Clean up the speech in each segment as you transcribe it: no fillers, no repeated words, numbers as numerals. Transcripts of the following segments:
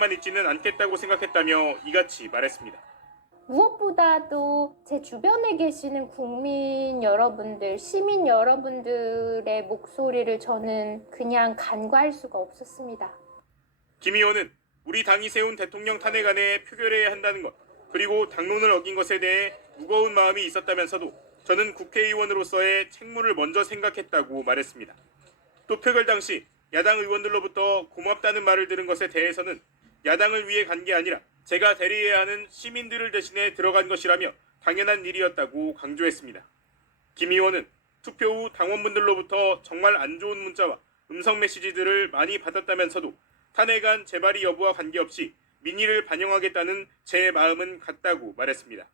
만 있지는 않겠다고 생각했다며 이같이 말했습니다. 무엇보다도 제 주변에 계시는 국민 여러분들, 시민 여러분들의 목소리를 저는 그냥 간과할 수가 없었습니다. 김 의원은 우리 당이 세운 대통령 탄핵안에 표결해야 한다는 것, 그리고 당론을 어긴 것에 대해 무거운 마음이 있었다면서도 저는 국회의원으로서의 책무를 먼저 생각했다고 말했습니다. 또 표결 당시 야당 의원들로부터 고맙다는 말을 들은 것에 대해서는 야당을 위해 간 게 아니라 제가 대리해야 하는 시민들을 대신해 들어간 것이라며 당연한 일이었다고 강조했습니다. 김 의원은 투표 후 당원분들로부터 정말 안 좋은 문자와 음성 메시지들을 많이 받았다면서도 탄핵안 재발의 여부와 관계없이 민의를 반영하겠다는 제 마음은 같다고 말했습니다.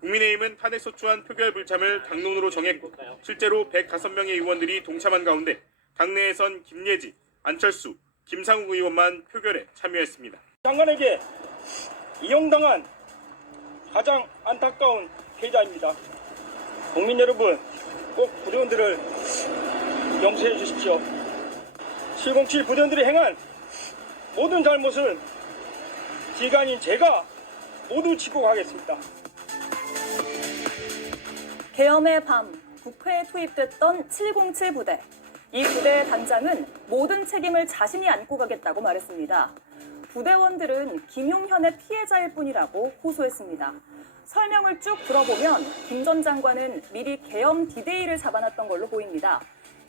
국민의힘은 탄핵 소추안 표결 불참을 당론으로 정했고 실제로 105명의 의원들이 동참한 가운데 당내에선 김예지, 안철수, 김상욱 의원만 표결에 참여했습니다. 장관에게 이용당한 가장 안타까운 계좌입니다. 국민 여러분, 꼭 부대원들을 용서해 주십시오. 707 부대원들이 행한 모든 잘못은 기관인 제가 모두 지고 가겠습니다. 계엄의 밤, 국회에 투입됐던 707 부대. 이 부대의 단장은 모든 책임을 자신이 안고 가겠다고 말했습니다. 부대원들은 김용현의 피해자일 뿐이라고 호소했습니다. 설명을 쭉 들어보면 김 전 장관은 미리 계엄 디데이를 잡아놨던 걸로 보입니다.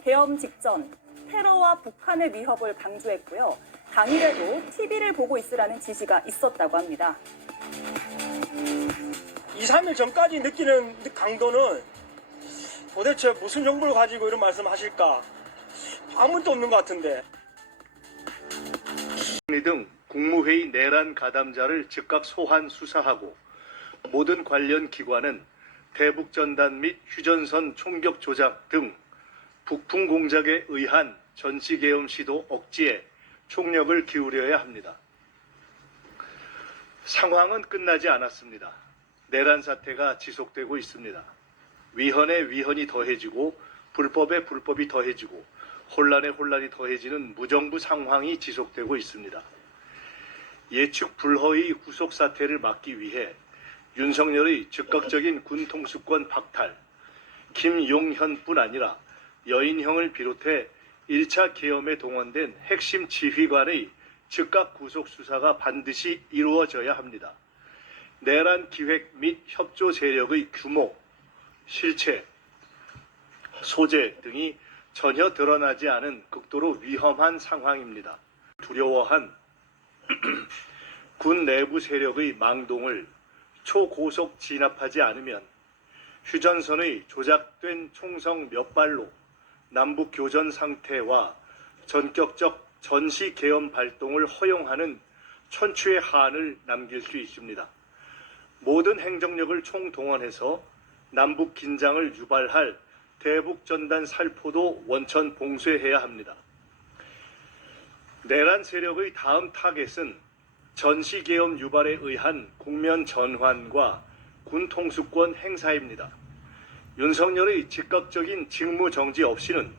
계엄 직전 테러와 북한의 위협을 강조했고요. 당일에도 TV를 보고 있으라는 지시가 있었다고 합니다. 2, 3일 전까지 느끼는 강도는 도대체 무슨 정보를 가지고 이런 말씀하실까? 아무것도 없는 것 같은데. 등 국무회의 내란 가담자를 즉각 소환 수사하고 모든 관련 기관은 대북전단 및 휴전선 총격 조작 등 북풍 공작에 의한 전시계엄 시도 억지에 총력을 기울여야 합니다. 상황은 끝나지 않았습니다. 내란 사태가 지속되고 있습니다. 위헌에 위헌이 더해지고 불법에 불법이 더해지고 혼란에 혼란이 더해지는 무정부 상황이 지속되고 있습니다. 예측 불허의 후속 사태를 막기 위해 윤석열의 즉각적인 군 통수권 박탈, 김용현뿐 아니라 여인형을 비롯해 1차 계엄에 동원된 핵심 지휘관의 즉각 구속 수사가 반드시 이루어져야 합니다. 내란 기획 및 협조 세력의 규모, 실체, 소재 등이 전혀 드러나지 않은 극도로 위험한 상황입니다. 두려워한 군 내부 세력의 망동을 초고속 진압하지 않으면 휴전선의 조작된 총성 몇 발로 남북 교전 상태와 전격적 전시 계엄 발동을 허용하는 천추의 한을 남길 수 있습니다. 모든 행정력을 총동원해서 남북 긴장을 유발할 대북 전단 살포도 원천 봉쇄해야 합니다. 내란 세력의 다음 타겟은 전시 계엄 유발에 의한 국면 전환과 군 통수권 행사입니다. 윤석열의 즉각적인 직무 정지 없이는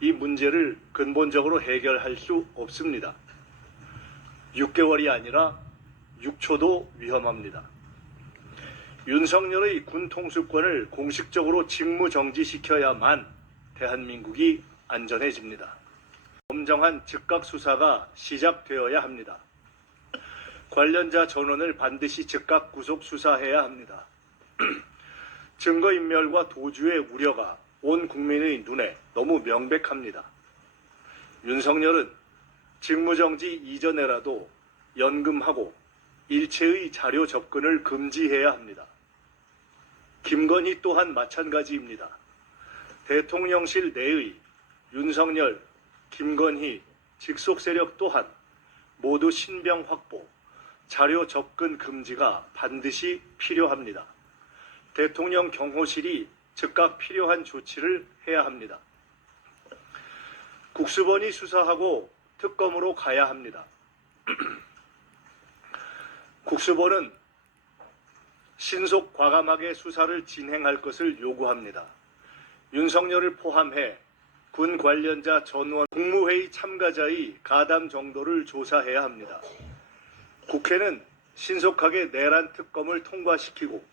이 문제를 근본적으로 해결할 수 없습니다. 6개월이 아니라 6초도 위험합니다. 윤석열의 군 통수권을 공식적으로 직무 정지시켜야만 대한민국이 안전해집니다. 엄정한 즉각 수사가 시작되어야 합니다. 관련자 전원을 반드시 즉각 구속 수사해야 합니다. 증거인멸과 도주의 우려가 온 국민의 눈에 너무 명백합니다. 윤석열은 직무정지 이전에라도 연금하고 일체의 자료 접근을 금지해야 합니다. 김건희 또한 마찬가지입니다. 대통령실 내의 윤석열, 김건희, 직속 세력 또한 모두 신병 확보, 자료 접근 금지가 반드시 필요합니다. 대통령 경호실이 즉각 필요한 조치를 해야 합니다. 국수본이 수사하고 특검으로 가야 합니다. 국수본은 신속 과감하게 수사를 진행할 것을 요구합니다. 윤석열을 포함해 군 관련자 전원 국무회의 참가자의 가담 정도를 조사해야 합니다. 국회는 신속하게 내란 특검을 통과시키고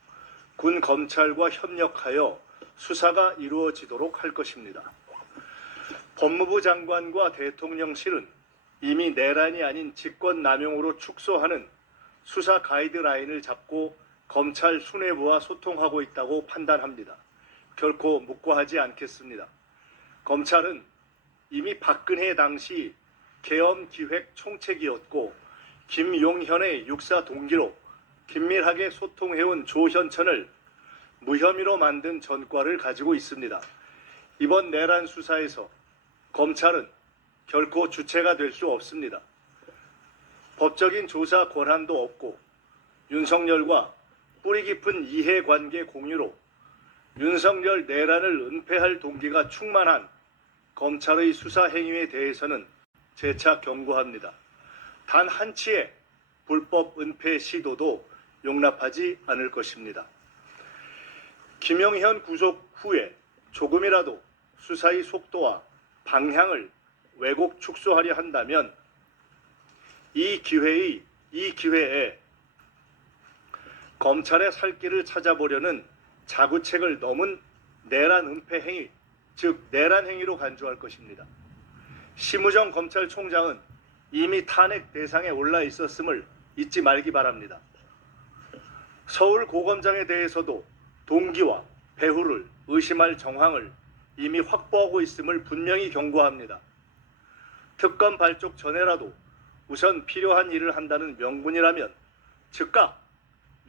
군 검찰과 협력하여 수사가 이루어지도록 할 것입니다. 법무부 장관과 대통령실은 이미 내란이 아닌 직권남용으로 축소하는 수사 가이드라인을 잡고 검찰 수뇌부와 소통하고 있다고 판단합니다. 결코 묵과하지 않겠습니다. 검찰은 이미 박근혜 당시 계엄기획 총책이었고 김용현의 육사 동기로 긴밀하게 소통해온 조현천을 무혐의로 만든 전과를 가지고 있습니다. 이번 내란 수사에서 검찰은 결코 주체가 될 수 없습니다. 법적인 조사 권한도 없고 윤석열과 뿌리 깊은 이해관계 공유로 윤석열 내란을 은폐할 동기가 충만한 검찰의 수사 행위에 대해서는 재차 경고합니다. 단 한치의 불법 은폐 시도도 용납하지 않을 것입니다. 김용현 구속 후에 조금이라도 수사의 속도와 방향을 왜곡 축소하려 한다면 이 기회에 검찰의 살 길을 찾아보려는 자구책을 넘은 내란 은폐 행위, 즉 내란 행위로 간주할 것입니다. 심우정 검찰총장은 이미 탄핵 대상에 올라 있었음을 잊지 말기 바랍니다. 서울 고검장에 대해서도 동기와 배후를 의심할 정황을 이미 확보하고 있음을 분명히 경고합니다. 특검 발족 전에라도 우선 필요한 일을 한다는 명분이라면 즉각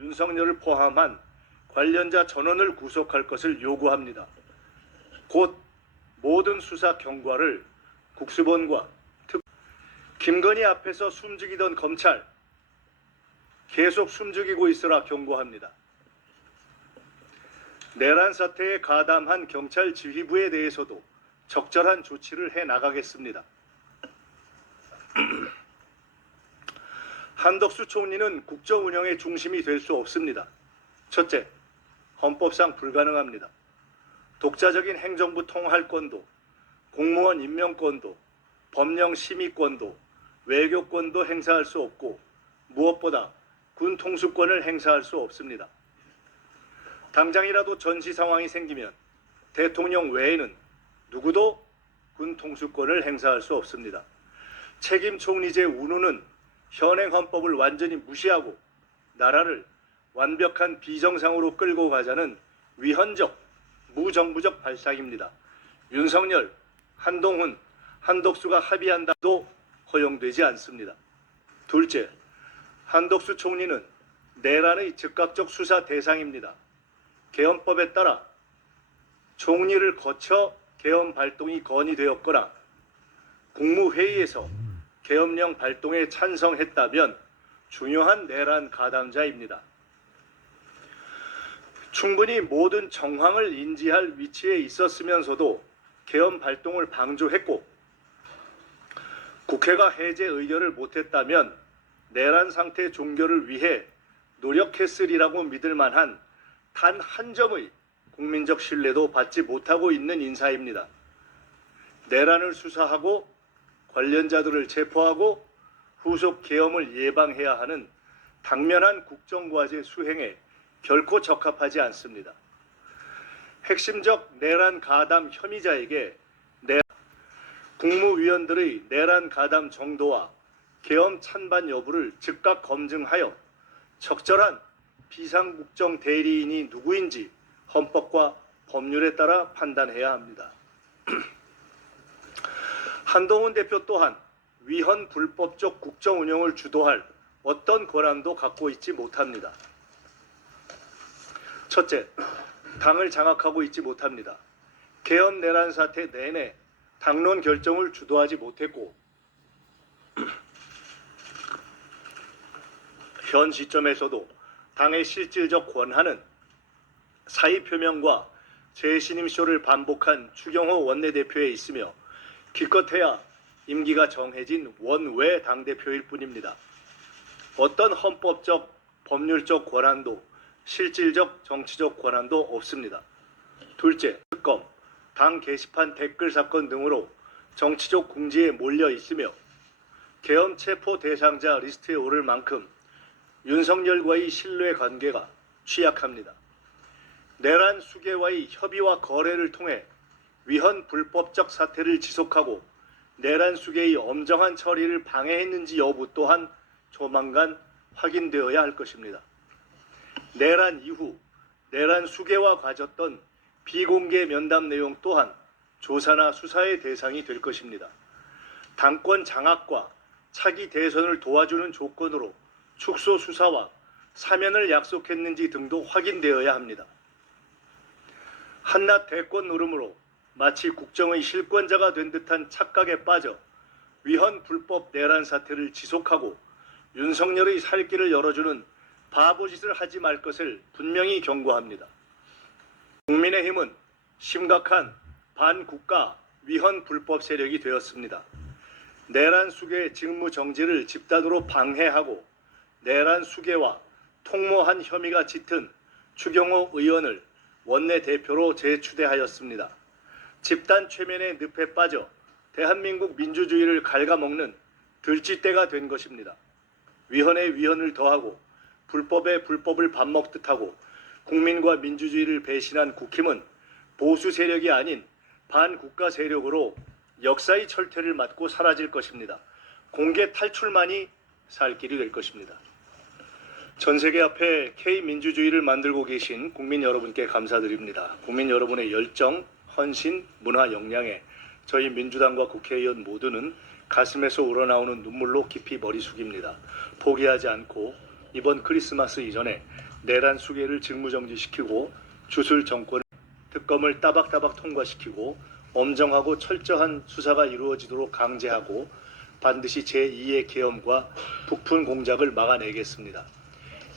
윤석열을 포함한 관련자 전원을 구속할 것을 요구합니다. 곧 모든 수사 경과를 국수본과 김건희 앞에서 숨죽이던 검찰 계속 숨죽이고 있으라 경고합니다. 내란 사태에 가담한 경찰 지휘부에 대해서도 적절한 조치를 해 나가겠습니다. 한덕수 총리는 국정 운영의 중심이 될 수 없습니다. 첫째, 헌법상 불가능합니다. 독자적인 행정부 통할권도, 공무원 임명권도, 법령 심의권도, 외교권도 행사할 수 없고 무엇보다 군 통수권을 행사할 수 없습니다. 당장이라도 전시 상황이 생기면 대통령 외에는 누구도 군 통수권을 행사할 수 없습니다. 책임 총리제 운운은 현행 헌법을 완전히 무시하고 나라를 완벽한 비정상으로 끌고 가자는 위헌적, 무정부적 발상입니다. 윤석열, 한동훈, 한덕수가 합의한다도 허용되지 않습니다. 둘째, 한덕수 총리는 내란의 즉각적 수사 대상입니다. 계엄법에 따라 총리를 거쳐 계엄 발동이 건의되었거나 국무회의에서 계엄령 발동에 찬성했다면 중요한 내란 가담자입니다. 충분히 모든 정황을 인지할 위치에 있었으면서도 계엄 발동을 방조했고 국회가 해제 의결을 못했다면 내란 상태 종결을 위해 노력했으리라고 믿을 만한 단 한 점의 국민적 신뢰도 받지 못하고 있는 인사입니다. 내란을 수사하고 관련자들을 체포하고 후속 계엄을 예방해야 하는 당면한 국정과제 수행에 결코 적합하지 않습니다. 핵심적 내란 가담 혐의자에게 국무위원들의 내란 가담 정도와 계엄 찬반 여부를 즉각 검증하여 적절한 비상국정 대리인이 누구인지 헌법과 법률에 따라 판단해야 합니다. 한동훈 대표 또한 위헌 불법적 국정 운영을 주도할 어떤 권한도 갖고 있지 못합니다. 첫째, 당을 장악하고 있지 못합니다. 계엄 내란 사태 내내 당론 결정을 주도하지 못했고 현 시점에서도 당의 실질적 권한은 사의 표명과 재신임쇼를 반복한 추경호 원내대표에 있으며 기껏해야 임기가 정해진 원외 당대표일 뿐입니다. 어떤 헌법적, 법률적 권한도 실질적 정치적 권한도 없습니다. 둘째, 특검, 당 게시판 댓글 사건 등으로 정치적 궁지에 몰려 있으며 계엄 체포 대상자 리스트에 오를 만큼 윤석열과의 신뢰 관계가 취약합니다. 내란 수계와의 협의와 거래를 통해 위헌 불법적 사태를 지속하고 내란 수계의 엄정한 처리를 방해했는지 여부 또한 조만간 확인되어야 할 것입니다. 내란 이후 내란 수계와 가졌던 비공개 면담 내용 또한 조사나 수사의 대상이 될 것입니다. 당권 장악과 차기 대선을 도와주는 조건으로 축소 수사와 사면을 약속했는지 등도 확인되어야 합니다. 한낱 대권 노름으로 마치 국정의 실권자가 된 듯한 착각에 빠져 위헌 불법 내란 사태를 지속하고 윤석열의 살 길을 열어주는 바보짓을 하지 말 것을 분명히 경고합니다. 국민의힘은 심각한 반국가 위헌 불법 세력이 되었습니다. 내란 수계 직무 정지를 집단으로 방해하고 내란 수계와 통모한 혐의가 짙은 추경호 의원을 원내대표로 재추대하였습니다. 집단 최면의 늪에 빠져 대한민국 민주주의를 갉아먹는 들쥐떼가 된 것입니다. 위헌에 위헌을 더하고 불법에 불법을 밥 먹듯 하고 국민과 민주주의를 배신한 국힘은 보수 세력이 아닌 반국가 세력으로 역사의 철퇴를 맞고 사라질 것입니다. 공개 탈출만이 살 길이 될 것입니다. 전 세계 앞에 K민주주의를 만들고 계신 국민 여러분께 감사드립니다. 국민 여러분의 열정, 헌신, 문화 역량에 저희 민주당과 국회의원 모두는 가슴에서 우러나오는 눈물로 깊이 머리 숙입니다. 포기하지 않고 이번 크리스마스 이전에 내란 수계를 직무정지시키고 주술 정권을 특검을 따박따박 통과시키고 엄정하고 철저한 수사가 이루어지도록 강제하고 반드시 제2의 계엄과 북풍 공작을 막아내겠습니다.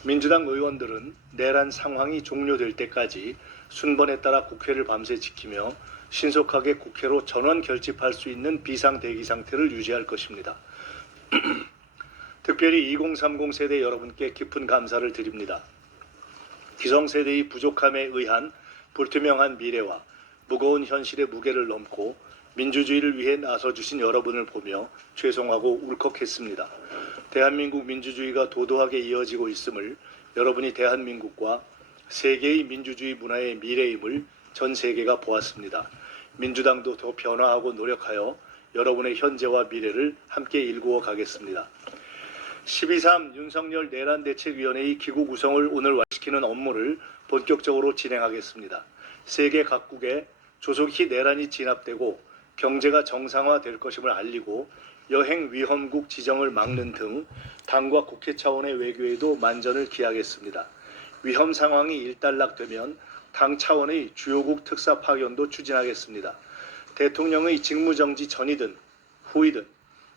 민주당 의원들은 내란 상황이 종료될 때까지 순번에 따라 국회를 밤새 지키며 신속하게 국회로 전원 결집할 수 있는 비상대기 상태를 유지할 것입니다. 특별히 2030 세대 여러분께 깊은 감사를 드립니다. 기성세대의 부족함에 의한 불투명한 미래와 무거운 현실의 무게를 넘고 민주주의를 위해 나서주신 여러분을 보며 죄송하고 울컥했습니다. 대한민국 민주주의가 도도하게 이어지고 있음을 여러분이 대한민국과 세계의 민주주의 문화의 미래임을 전 세계가 보았습니다. 민주당도 더 변화하고 노력하여 여러분의 현재와 미래를 함께 일구어 가겠습니다. 12.3 윤석열 내란대책위원회의 기구 구성을 오늘 완시키는 업무를 본격적으로 진행하겠습니다. 세계 각국에 조속히 내란이 진압되고 경제가 정상화될 것임을 알리고 여행 위험국 지정을 막는 등 당과 국회 차원의 외교에도 만전을 기하겠습니다. 위험 상황이 일단락되면 당 차원의 주요국 특사 파견도 추진하겠습니다. 대통령의 직무정지 전이든 후이든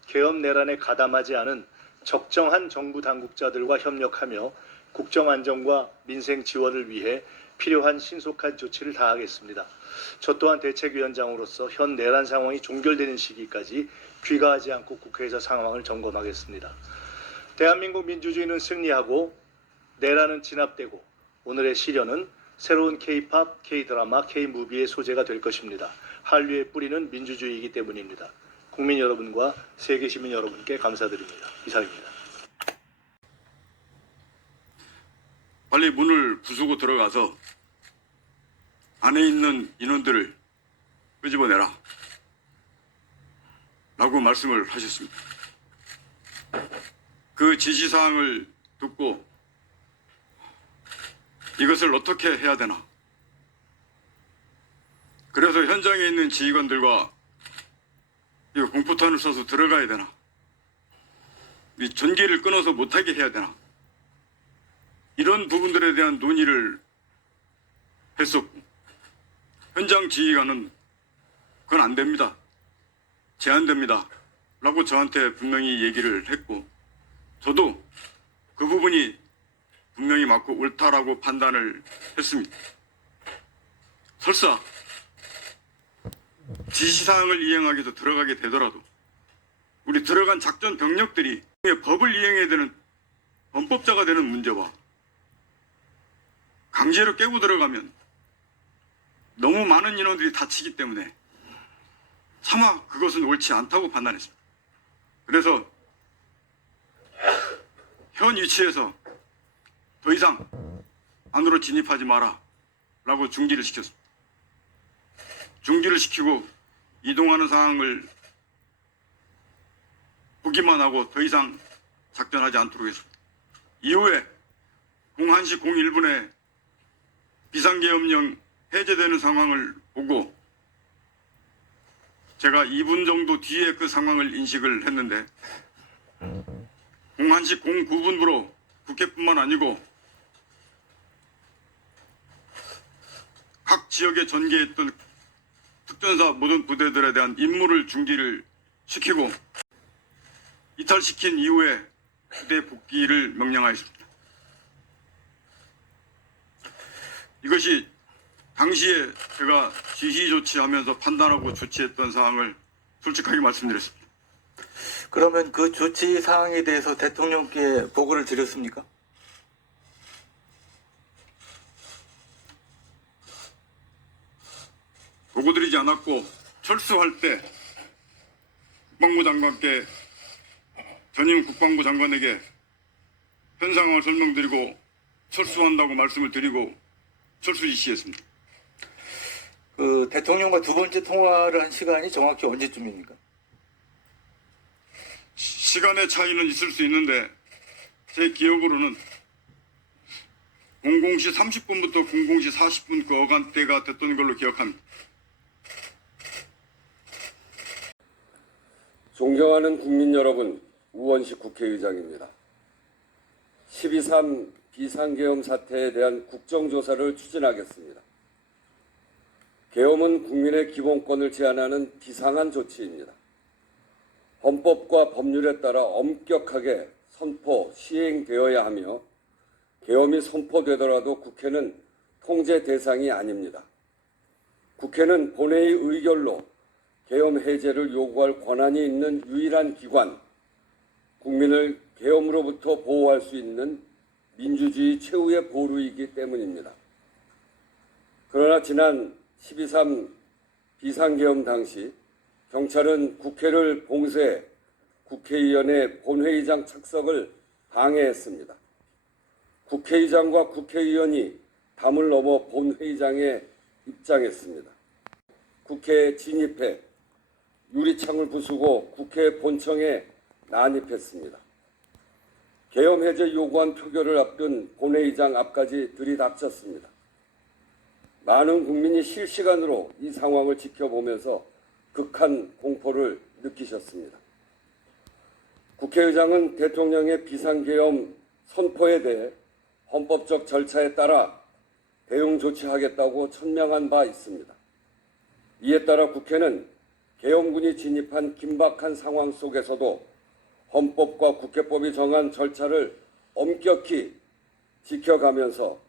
계엄 내란에 가담하지 않은 적정한 정부 당국자들과 협력하며 국정안정과 민생 지원을 위해 필요한 신속한 조치를 다하겠습니다. 저 또한 대책위원장으로서 현 내란 상황이 종결되는 시기까지 귀가하지 않고 국회에서 상황을 점검하겠습니다. 대한민국 민주주의는 승리하고 내란은 진압되고 오늘의 시련은 새로운 K-팝, K-드라마, K-무비의 소재가 될 것입니다. 한류의 뿌리는 민주주의이기 때문입니다. 국민 여러분과 세계 시민 여러분께 감사드립니다. 이상입니다. 빨리 문을 부수고 들어가서 안에 있는 인원들을 끄집어내라 라고 말씀을 하셨습니다. 그 지시사항을 듣고 이것을 어떻게 해야 되나, 그래서 현장에 있는 지휘관들과 이거 공포탄을 쏴서 들어가야 되나, 이 전기를 끊어서 못하게 해야 되나, 이런 부분들에 대한 논의를 했었고, 현장 지휘관은 그건 안 됩니다, 제한됩니다 라고 저한테 분명히 얘기를 했고, 저도 그 부분이 분명히 맞고 옳다라고 판단을 했습니다. 설사 지시사항을 이행하기 위해서 들어가게 되더라도 우리 들어간 작전 병력들이 법을 이행해야 되는 범법자가 되는 문제와 강제로 깨고 들어가면 너무 많은 인원들이 다치기 때문에 차마 그것은 옳지 않다고 판단했습니다. 그래서 현 위치에서 더 이상 안으로 진입하지 마라 라고 중지를 시켰습니다. 중지를 시키고 이동하는 상황을 보기만 하고 더 이상 작전하지 않도록 했습니다. 이후에 01시 01분에 비상계엄령 해제되는 상황을 보고 제가 2분 정도 뒤에 그 상황을 인식을 했는데 01시 09분부로 국회뿐만 아니고 각 지역에 전개했던 특전사 모든 부대들에 대한 임무를 중지를 시키고 이탈시킨 이후에 부대 복귀를 명령하였습니다. 이것이 당시에 제가 지시 조치하면서 판단하고 조치했던 사항을 솔직하게 말씀드렸습니다. 그러면 그 조치 사항에 대해서 대통령께 보고를 드렸습니까? 보고드리지 않았고 철수할 때 국방부 장관께 전임 국방부 장관에게 현 상황을 설명드리고 철수한다고 말씀을 드리고 철수 지시했습니다. 그 대통령과 두 번째 통화를 한 시간이 정확히 언제쯤입니까? 시간의 차이는 있을 수 있는데 제 기억으로는 00시 30분부터 00시 40분 그 어간대가 됐던 걸로 기억합니다. 존경하는 국민 여러분, 우원식 국회의장입니다. 12.3 비상계엄 사태에 대한 국정조사를 추진하겠습니다. 계엄은 국민의 기본권을 제한하는 비상한 조치입니다. 헌법과 법률에 따라 엄격하게 선포, 시행되어야 하며 계엄이 선포되더라도 국회는 통제 대상이 아닙니다. 국회는 본회의 의결로 계엄 해제를 요구할 권한이 있는 유일한 기관, 국민을 계엄으로부터 보호할 수 있는 민주주의 최후의 보루이기 때문입니다. 그러나 지난 12.3 비상계엄 당시 경찰은 국회를 봉쇄해 국회의원의 본회의장 착석을 방해했습니다. 국회의장과 국회의원이 담을 넘어 본회의장에 입장했습니다. 국회에 진입해 유리창을 부수고 국회 본청에 난입했습니다. 계엄 해제 요구한 표결을 앞둔 본회의장 앞까지 들이닥쳤습니다. 많은 국민이 실시간으로 이 상황을 지켜보면서 극한 공포를 느끼셨습니다. 국회의장은 대통령의 비상계엄 선포에 대해 헌법적 절차에 따라 대응 조치하겠다고 천명한 바 있습니다. 이에 따라 국회는 계엄군이 진입한 긴박한 상황 속에서도 헌법과 국회법이 정한 절차를 엄격히 지켜가면서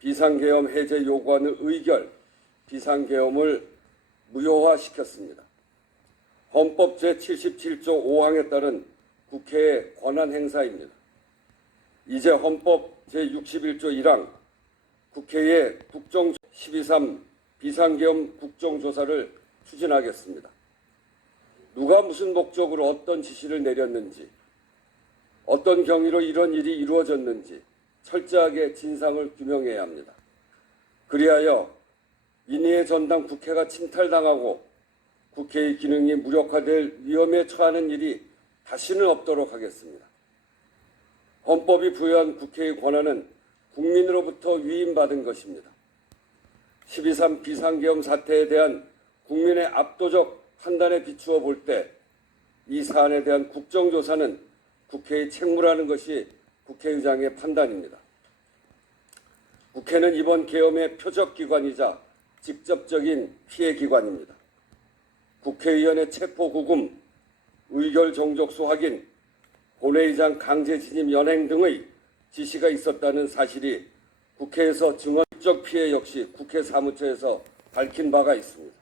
비상계엄 해제 요구하는 의결, 비상계엄을 무효화시켰습니다. 헌법 제77조 5항에 따른 국회의 권한 행사입니다. 이제 헌법 제61조 1항 국회의 12.3 비상계엄 국정조사를 추진하겠습니다. 누가 무슨 목적으로 어떤 지시를 내렸는지, 어떤 경위로 이런 일이 이루어졌는지 철저하게 진상을 규명해야 합니다. 그리하여 인의의 전당 국회가 침탈당하고 국회의 기능이 무력화될 위험에 처하는 일이 다시는 없도록 하겠습니다. 헌법이 부여한 국회의 권한은 국민으로부터 위임받은 것입니다. 12.3 비상계엄 사태에 대한 국민의 압도적 판단에 비추어 볼 때 이 사안에 대한 국정조사는 국회의 책무라는 것이 국회의장의 판단입니다. 국회는 이번 계엄의 표적기관이자 직접적인 피해기관입니다. 국회의원의 체포구금, 의결 정족수 확인, 본회의장 강제 진입 연행 등의 지시가 있었다는 사실이 국회에서 증언적 피해 역시 국회 사무처에서 밝힌 바가 있습니다.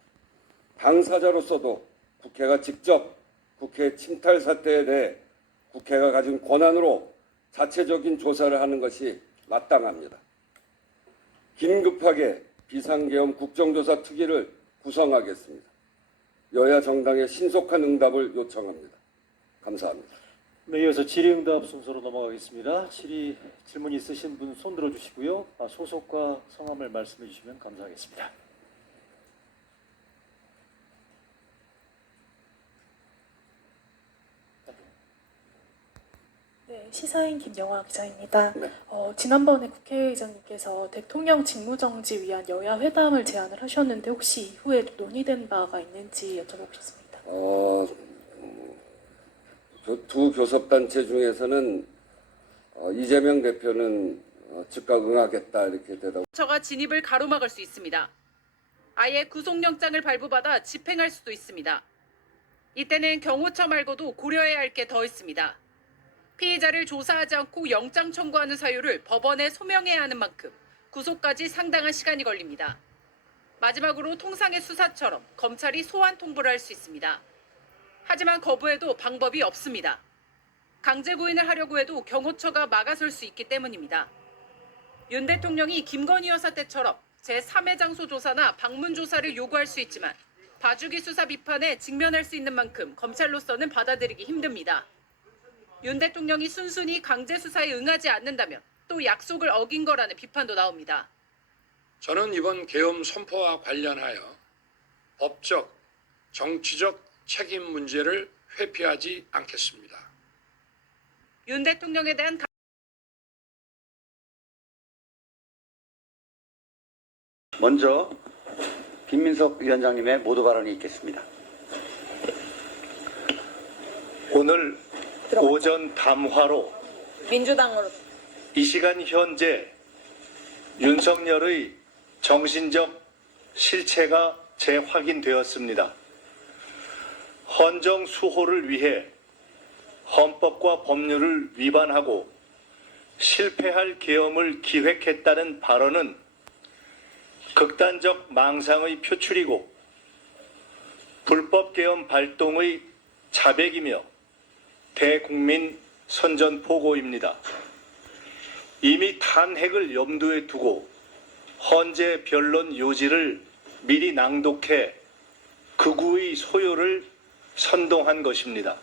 당사자로서도 국회가 직접 국회 침탈 사태에 대해 국회가 가진 권한으로 자체적인 조사를 하는 것이 마땅합니다. 긴급하게 비상계엄 국정조사 특위를 구성하겠습니다. 여야 정당의 신속한 응답을 요청합니다. 감사합니다. 네, 이어서 질의응답 순서로 넘어가겠습니다. 질문 있으신 분 손 들어주시고요. 소속과 성함을 말씀해 주시면 감사하겠습니다. 네, 시사인 김영화 기자입니다. 지난번에 국회의장님께서 대통령 직무정지 위한 여야 회담을 제안을 하셨는데 혹시 이후에 논의된 바가 있는지 여쭤보고 싶습니다. 두 교섭단체 중에서는 이재명 대표는 즉각 응하겠다 이렇게 대답. 처가 진입을 가로막을 수 있습니다. 아예 구속영장을 발부받아 집행할 수도 있습니다. 이때는 경호처 말고도 고려해야 할 게 더 있습니다. 피의자를 조사하지 않고 영장 청구하는 사유를 법원에 소명해야 하는 만큼 구속까지 상당한 시간이 걸립니다. 마지막으로 통상의 수사처럼 검찰이 소환 통보를 할 수 있습니다. 하지만 거부해도 방법이 없습니다. 강제 구인을 하려고 해도 경호처가 막아설 수 있기 때문입니다. 윤 대통령이 김건희 여사 때처럼 제3의 장소 조사나 방문 조사를 요구할 수 있지만 봐주기 수사 비판에 직면할 수 있는 만큼 검찰로서는 받아들이기 힘듭니다. 윤 대통령이 순순히 강제 수사에 응하지 않는다면 또 약속을 어긴 거라는 비판도 나옵니다. 저는 이번 계엄 선포와 관련하여 법적, 정치적 책임 문제를 회피하지 않겠습니다. 윤 대통령에 대한 먼저 김민석 위원장님의 모두 발언이 있겠습니다. 오늘 오전 담화로 민주당으로 이 시간 현재 윤석열의 정신적 실체가 재확인되었습니다. 헌정 수호를 위해 헌법과 법률을 위반하고 실패할 계엄을 기획했다는 발언은 극단적 망상의 표출이고 불법 계엄 발동의 자백이며 대국민 선전포고입니다. 이미 탄핵을 염두에 두고 헌재 변론 요지를 미리 낭독해 극우의 소요를 선동한 것입니다.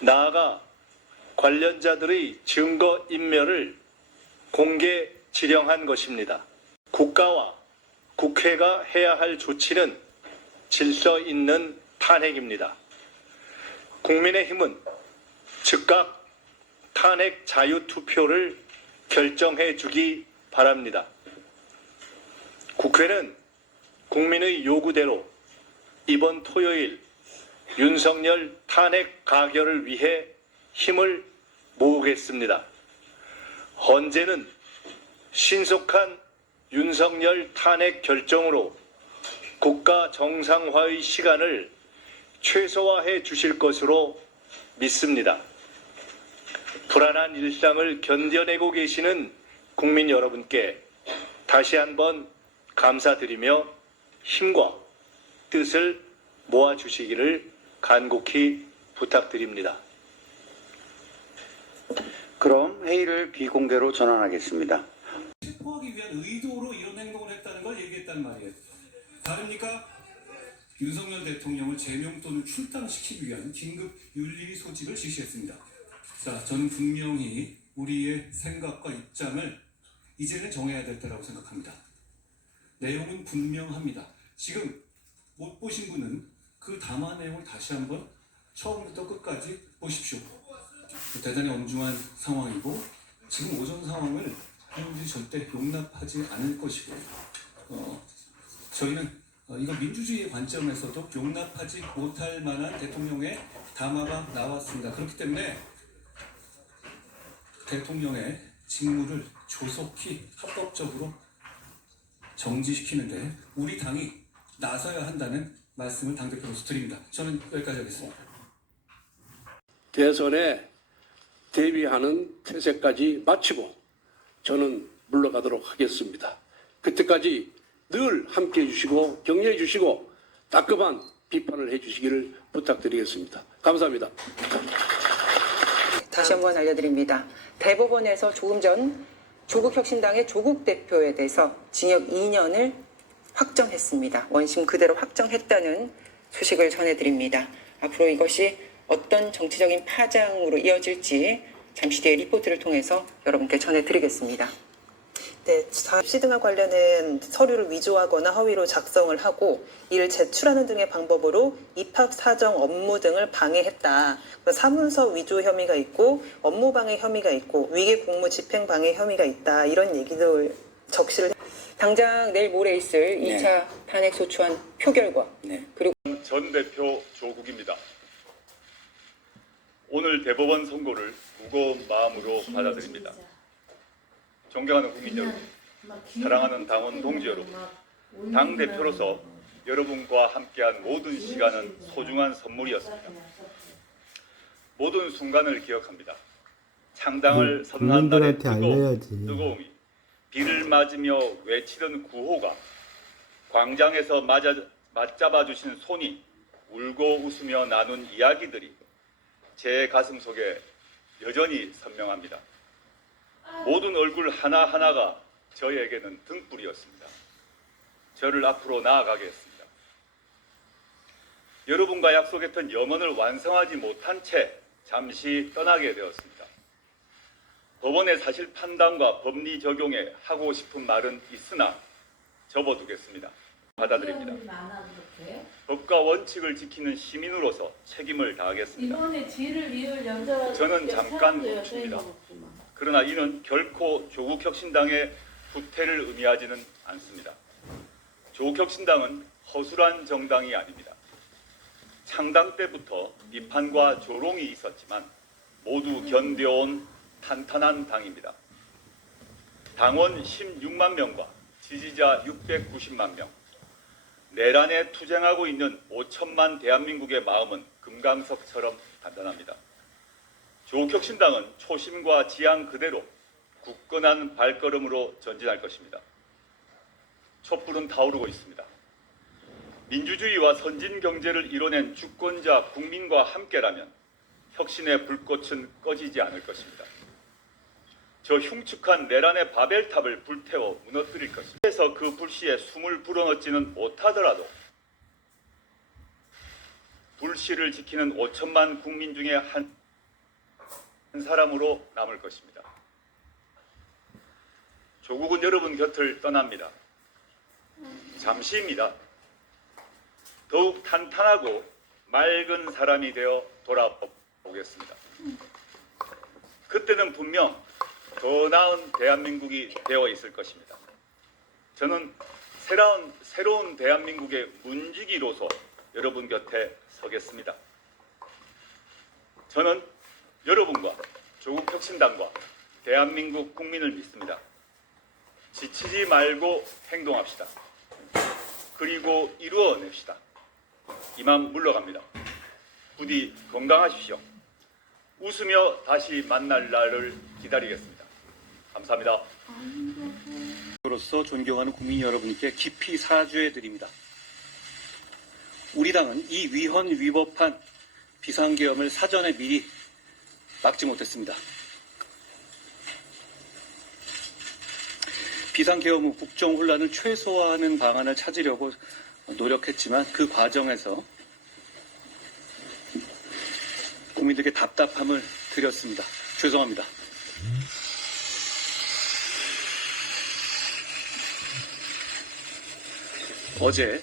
나아가 관련자들의 증거 인멸을 공개 지령한 것입니다. 국가와 국회가 해야 할 조치는 질서 있는 탄핵입니다. 국민의힘은 즉각 탄핵 자유투표를 결정해 주기 바랍니다. 국회는 국민의 요구대로 이번 토요일 윤석열 탄핵 가결을 위해 힘을 모으겠습니다. 헌재는 신속한 윤석열 탄핵 결정으로 국가 정상화의 시간을 최소화해 주실 것으로 믿습니다. 불안한 일상을 견뎌내고 계시는 국민 여러분께 다시 한번 감사드리며 힘과 뜻을 모아주시기를 간곡히 부탁드립니다. 그럼 회의를 비공개로 전환하겠습니다. 체포하기 위한 의도로 이런 행동을 했다는 걸 얘기했단 말이에요. 다릅니까? 윤석열 대통령을 제명 또는 출당시키기 위한 긴급 윤리 소집을 지시했습니다. 자, 저는 분명히 우리의 생각과 입장을 이제는 정해야 될 때라고 생각합니다. 내용은 분명합니다. 지금 못 보신 분은 그 담화 내용을 다시 한번 처음부터 끝까지 보십시오. 대단히 엄중한 상황이고 지금 오전 상황을 국민들이 절대 용납하지 않을 것이고 저희는 이거 민주주의의 관점에서도 용납하지 못할 만한 대통령의 담화가 나왔습니다. 그렇기 때문에 대통령의 직무를 조속히 합법적으로 정지시키는데 우리 당이 나서야 한다는 말씀을 당대표로서 드립니다. 저는 여기까지 하겠습니다. 대선에 대비하는 태세까지 마치고 저는 물러가도록 하겠습니다. 그때까지 늘 함께해 주시고 격려해 주시고 따끔한 비판을 해 주시기를 부탁드리겠습니다. 감사합니다. 다시 한번 알려드립니다. 대법원에서 조금 전 조국혁신당의 조국 대표에 대해서 징역 2년을 확정했습니다. 원심 그대로 확정했다는 소식을 전해드립니다. 앞으로 이것이 어떤 정치적인 파장으로 이어질지 잠시 뒤에 리포트를 통해서 여러분께 전해드리겠습니다. 네, 입시 등과 관련된 서류를 위조하거나 허위로 작성을 하고 이를 제출하는 등의 방법으로 입학 사정 업무 등을 방해했다. 사문서 위조 혐의가 있고 업무 방해 혐의가 있고 위계 공무 집행 방해 혐의가 있다. 이런 얘기들 적시를 당장 내일 모레 있을 2차 탄핵 소추안 표결과 그리고 전 대표 조국입니다. 오늘 대법원 선고를 무거운 마음으로 받아들입니다. 존경하는 국민 여러분, 사랑하는 당원 동지 여러분, 당 대표로서 여러분과 함께한 모든 시간은 소중한 선물이었습니다. 모든 순간을 기억합니다. 창당을 선언한 날의 뜨거움이, 비를 맞으며 외치던 구호가, 광장에서 맞잡아 주신 손이, 울고 웃으며 나눈 이야기들이 제 가슴 속에 여전히 선명합니다. 모든 얼굴 하나하나가 저에게는 등불이었습니다. 저를 앞으로 나아가게 했습니다. 여러분과 약속했던 염원을 완성하지 못한 채 잠시 떠나게 되었습니다. 법원의 사실 판단과 법리 적용에 하고 싶은 말은 있으나 접어두겠습니다. 받아들입니다. 법과 원칙을 지키는 시민으로서 책임을 다하겠습니다. 저는 잠깐 멈춥니다. 그러나 이는 결코 조국혁신당의 후퇴를 의미하지는 않습니다. 조국혁신당은 허술한 정당이 아닙니다. 창당 때부터 비판과 조롱이 있었지만 모두 견뎌온 탄탄한 당입니다. 당원 16만 명과 지지자 690만 명, 내란에 투쟁하고 있는 5천만 대한민국의 마음은 금강석처럼 단단합니다. 조국혁신당은 초심과 지향 그대로 굳건한 발걸음으로 전진할 것입니다. 촛불은 타오르고 있습니다. 민주주의와 선진 경제를 이뤄낸 주권자 국민과 함께라면 혁신의 불꽃은 꺼지지 않을 것입니다. 저 흉측한 내란의 바벨탑을 불태워 무너뜨릴 것입니다. 그래서 그 불씨에 숨을 불어넣지는 못하더라도 불씨를 지키는 5천만 국민 중에 한 사람으로 남을 것입니다. 조국은 여러분 곁을 떠납니다. 잠시입니다. 더욱 탄탄하고 맑은 사람이 되어 돌아오겠습니다. 그때는 분명 더 나은 대한민국이 되어 있을 것입니다. 저는 새로운 대한민국의 문지기로서 여러분 곁에 서겠습니다. 저는 여러분과 조국혁신당과 대한민국 국민을 믿습니다. 지치지 말고 행동합시다. 그리고 이루어냅시다. 이만 물러갑니다. 부디 건강하십시오. 웃으며 다시 만날 날을 기다리겠습니다. 감사합니다. 로서 존경하는 국민 여러분께 깊이 사죄해 드립니다. 우리 당은 이 위헌 위법한 비상계엄을 사전에 미리 막지 못했습니다. 비상계엄 후 국정 혼란을 최소화하는 방안을 찾으려고 노력했지만 그 과정에서 국민들께 답답함을 드렸습니다. 죄송합니다. 어제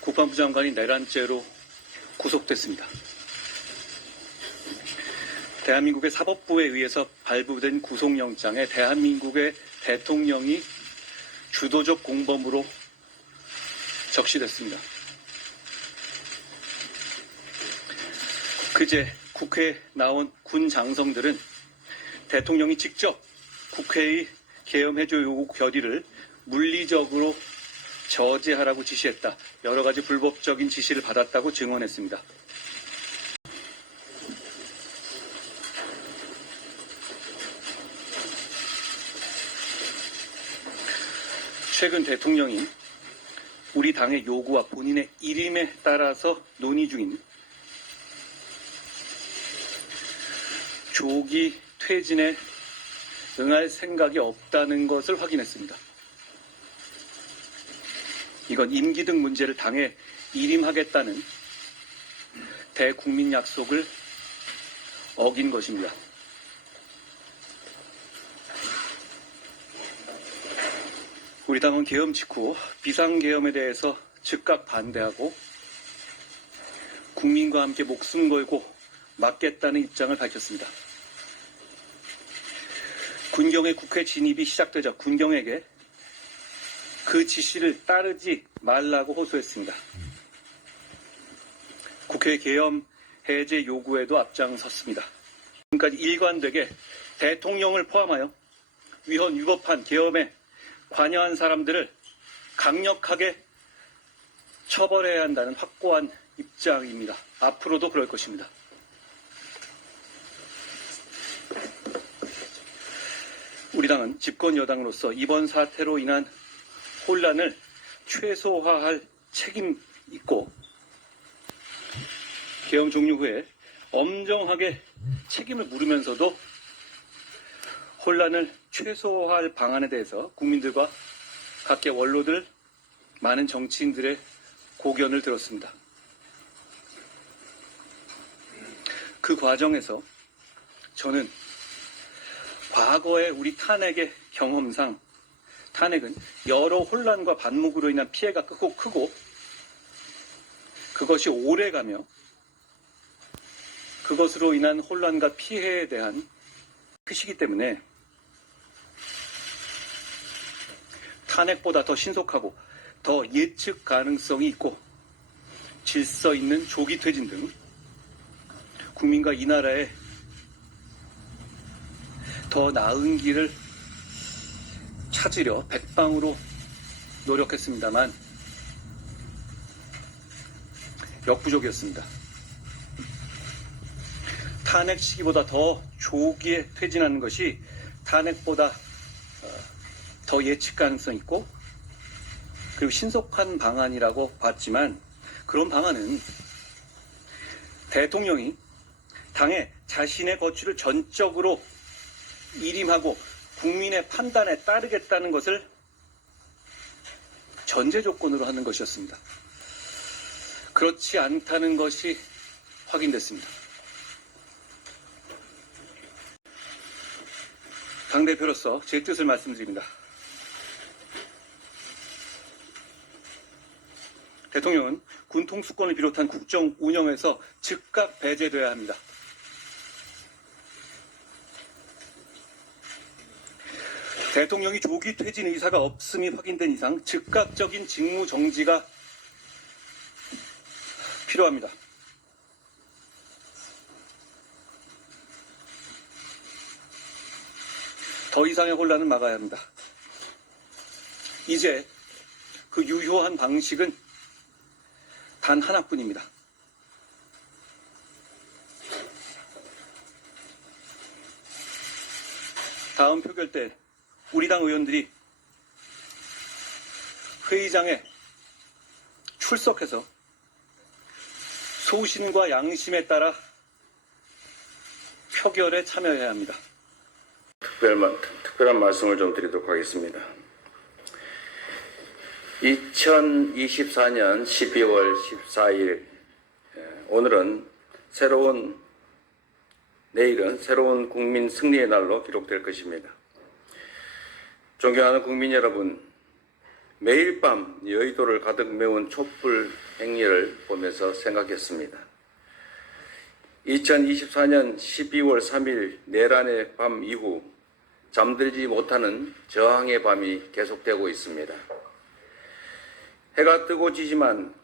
국방부 장관이 내란죄로 구속됐습니다. 대한민국의 사법부에 의해서 발부된 구속영장에 대한민국의 대통령이 주도적 공범으로 적시됐습니다. 그제 국회에 나온 군 장성들은 대통령이 직접 국회의 계엄해조 요구 결의를 물리적으로 저지하라고 지시했다. 여러 가지 불법적인 지시를 받았다고 증언했습니다. 최근 대통령이 우리 당의 요구와 본인의 일임에 따라서 논의 중인 조기 퇴진에 응할 생각이 없다는 것을 확인했습니다. 이건 임기 등 문제를 당에 일임하겠다는 대국민 약속을 어긴 것입니다. 우리 당은 계엄 직후 비상계엄에 대해서 즉각 반대하고 국민과 함께 목숨 걸고 막겠다는 입장을 밝혔습니다. 군경의 국회 진입이 시작되자 군경에게 그 지시를 따르지 말라고 호소했습니다. 국회 계엄 해제 요구에도 앞장섰습니다. 지금까지 일관되게 대통령을 포함하여 위헌 위법한 계엄에 관여한 사람들을 강력하게 처벌해야 한다는 확고한 입장입니다. 앞으로도 그럴 것입니다. 우리 당은 집권 여당으로서 이번 사태로 인한 혼란을 최소화할 책임 있고 계엄 종료 후에 엄정하게 책임을 물으면서도 혼란을 최소화할 방안에 대해서 국민들과 각계 원로들, 많은 정치인들의 고견을 들었습니다. 그 과정에서 저는 과거의 우리 탄핵의 경험상 탄핵은 여러 혼란과 반목으로 인한 피해가 크고 그것이 오래가며 그것으로 인한 혼란과 피해에 대한 크시기 때문에 탄핵보다 더 신속하고 더 예측 가능성이 있고 질서 있는 조기 퇴진 등 국민과 이 나라에 더 나은 길을 찾으려 백방으로 노력했습니다만 역부족이었습니다. 탄핵 시기보다 더 조기에 퇴진하는 것이 탄핵보다 더 예측 가능성 있고 그리고 신속한 방안이라고 봤지만 그런 방안은 대통령이 당의 자신의 거취를 전적으로 일임하고 국민의 판단에 따르겠다는 것을 전제 조건으로 하는 것이었습니다. 그렇지 않다는 것이 확인됐습니다. 당대표로서 제 뜻을 말씀드립니다. 대통령은 군 통수권을 비롯한 국정 운영에서 즉각 배제돼야 합니다. 대통령이 조기 퇴진 의사가 없음이 확인된 이상 즉각적인 직무 정지가 필요합니다. 더 이상의 혼란을 막아야 합니다. 이제 그 유효한 방식은 단 하나뿐입니다. 다음 표결 때 우리 당 의원들이 회의장에 출석해서 소신과 양심에 따라 표결에 참여해야 합니다. 특별한 말씀을 좀 드리도록 하겠습니다. 2024년 12월 14일 오늘은 내일은 새로운 국민 승리의 날로 기록될 것입니다. 존경하는 국민 여러분, 매일 밤 여의도를 가득 메운 촛불 행렬을 보면서 생각했습니다. 2024년 12월 3일 내란의 밤 이후 잠들지 못하는 저항의 밤이 계속되고 있습니다. 해가 뜨고 지지만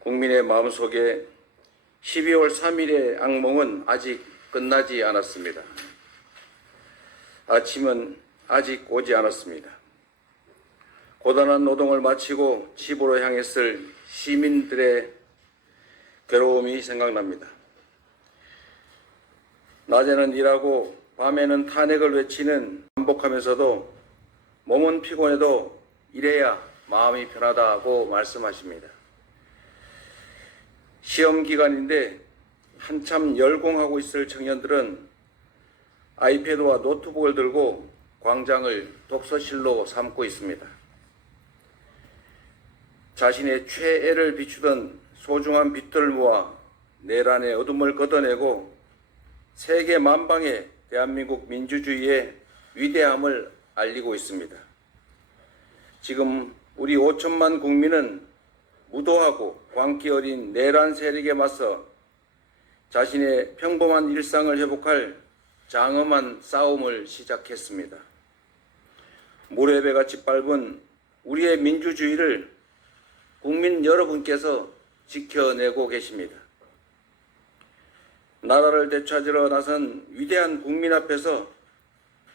국민의 마음속에 12월 3일의 악몽은 아직 끝나지 않았습니다. 아침은 아직 오지 않았습니다. 고단한 노동을 마치고 집으로 향했을 시민들의 괴로움이 생각납니다. 낮에는 일하고 밤에는 탄핵을 외치는 반복하면서도 몸은 피곤해도 이래야 마음이 편하다고 말씀하십니다. 시험 기간인데 한참 열공하고 있을 청년들은 아이패드와 노트북을 들고 광장을 독서실로 삼고 있습니다. 자신의 최애를 비추던 소중한 빚들을 모아 내란의 어둠을 걷어내고 세계 만방에 대한민국 민주주의의 위대함을 알리고 있습니다. 지금 우리 5천만 국민은 무도하고 광기 어린 내란 세력에 맞서 자신의 평범한 일상을 회복할 장엄한 싸움을 시작했습니다. 모래배같이 밟은 우리의 민주주의를 국민 여러분께서 지켜내고 계십니다. 나라를 되찾으러 나선 위대한 국민 앞에서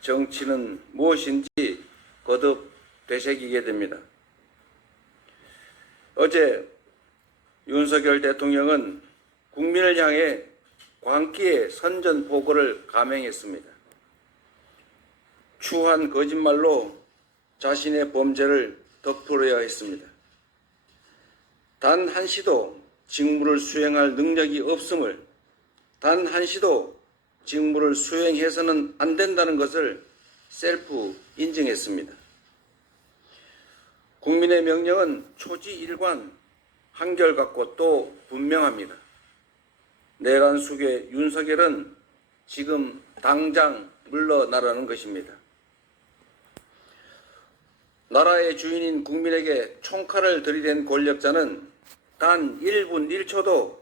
정치는 무엇인지 거듭 되새기게 됩니다. 어제 윤석열 대통령은 국민을 향해 광기의 선전포고를 감행했습니다. 추한 거짓말로 자신의 범죄를 덮으려야 했습니다. 단 한시도 직무를 수행할 능력이 없음을, 단 한시도 직무를 수행해서는 안 된다는 것을 셀프 인증했습니다. 국민의 명령은 초지일관, 한결같고 또 분명합니다. 내란 속의 윤석열은 지금 당장 물러나라는 것입니다. 나라의 주인인 국민에게 총칼을 들이댄 권력자는 단 1분 1초도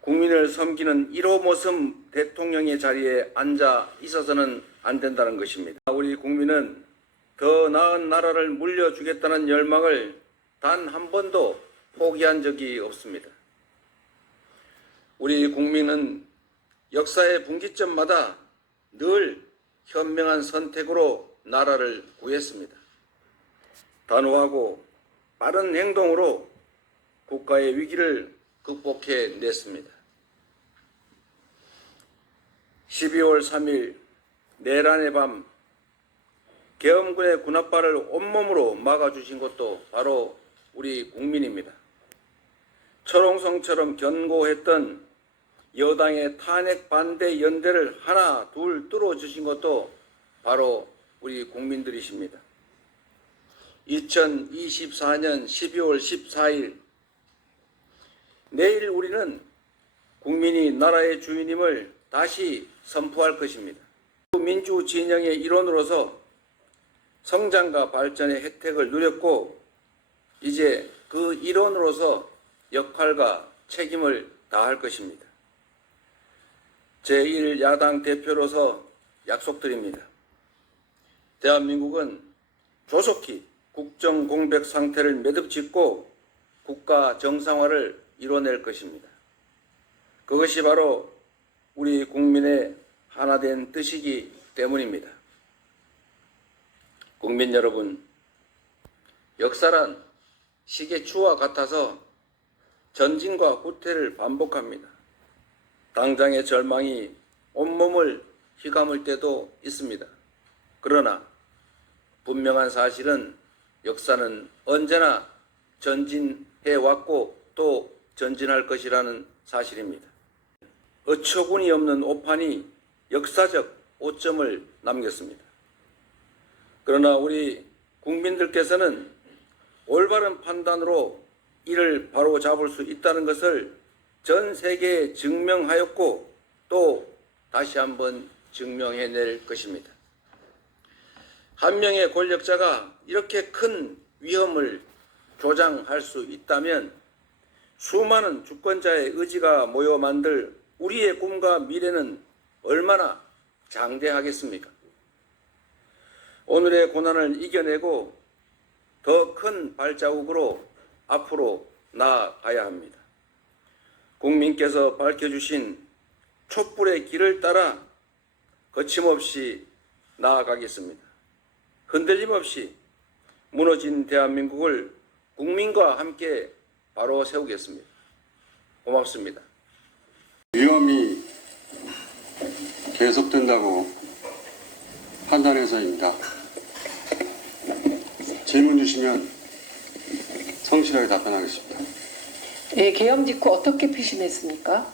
국민을 섬기는 1호 모습 대통령의 자리에 앉아 있어서는 안 된다는 것입니다. 우리 국민은 더 나은 나라를 물려주겠다는 열망을 단 한 번도 포기한 적이 없습니다. 우리 국민은 역사의 분기점마다 늘 현명한 선택으로 나라를 구했습니다. 단호하고 빠른 행동으로 국가의 위기를 극복해냈습니다. 12월 3일 내란의 밤 계엄군의 군합발을 온몸으로 막아주신 것도 바로 우리 국민입니다. 철옹성처럼 견고했던 여당의 탄핵 반대 연대를 하나 둘 뚫어주신 것도 바로 우리 국민들이십니다. 2024년 12월 14일 내일 우리는 국민이 나라의 주인임을 다시 선포할 것입니다. 민주 진영의 일원으로서 성장과 발전의 혜택을 누렸고 이제 그 일원으로서 역할과 책임을 다할 것입니다. 제1야당 대표로서 약속드립니다. 대한민국은 조속히 국정 공백 상태를 매듭짓고 국가 정상화를 이뤄낼 것입니다. 그것이 바로 우리 국민의 하나된 뜻이기 때문입니다. 국민 여러분, 역사란 시계추와 같아서 전진과 후퇴를 반복합니다. 당장의 절망이 온몸을 휘감을 때도 있습니다. 그러나 분명한 사실은 역사는 언제나 전진해왔고 또 전진할 것이라는 사실입니다. 어처구니 없는 오판이 역사적 오점을 남겼습니다. 그러나 우리 국민들께서는 올바른 판단으로 이를 바로 잡을 수 있다는 것을 전 세계에 증명하였고 또 다시 한번 증명해낼 것입니다. 한 명의 권력자가 이렇게 큰 위험을 조장할 수 있다면 수많은 주권자의 의지가 모여 만들 우리의 꿈과 미래는 얼마나 장대하겠습니까? 오늘의 고난을 이겨내고 더 큰 발자국으로 앞으로 나아가야 합니다. 국민께서 밝혀주신 촛불의 길을 따라 거침없이 나아가겠습니다. 흔들림 없이 무너진 대한민국을 국민과 함께 바로 세우겠습니다. 고맙습니다. 위험이 계속된다고 판단해서입니다. 질문 주시면 성실하게 답변하겠습니다. 예, 계엄 직후 어떻게 피신했습니까?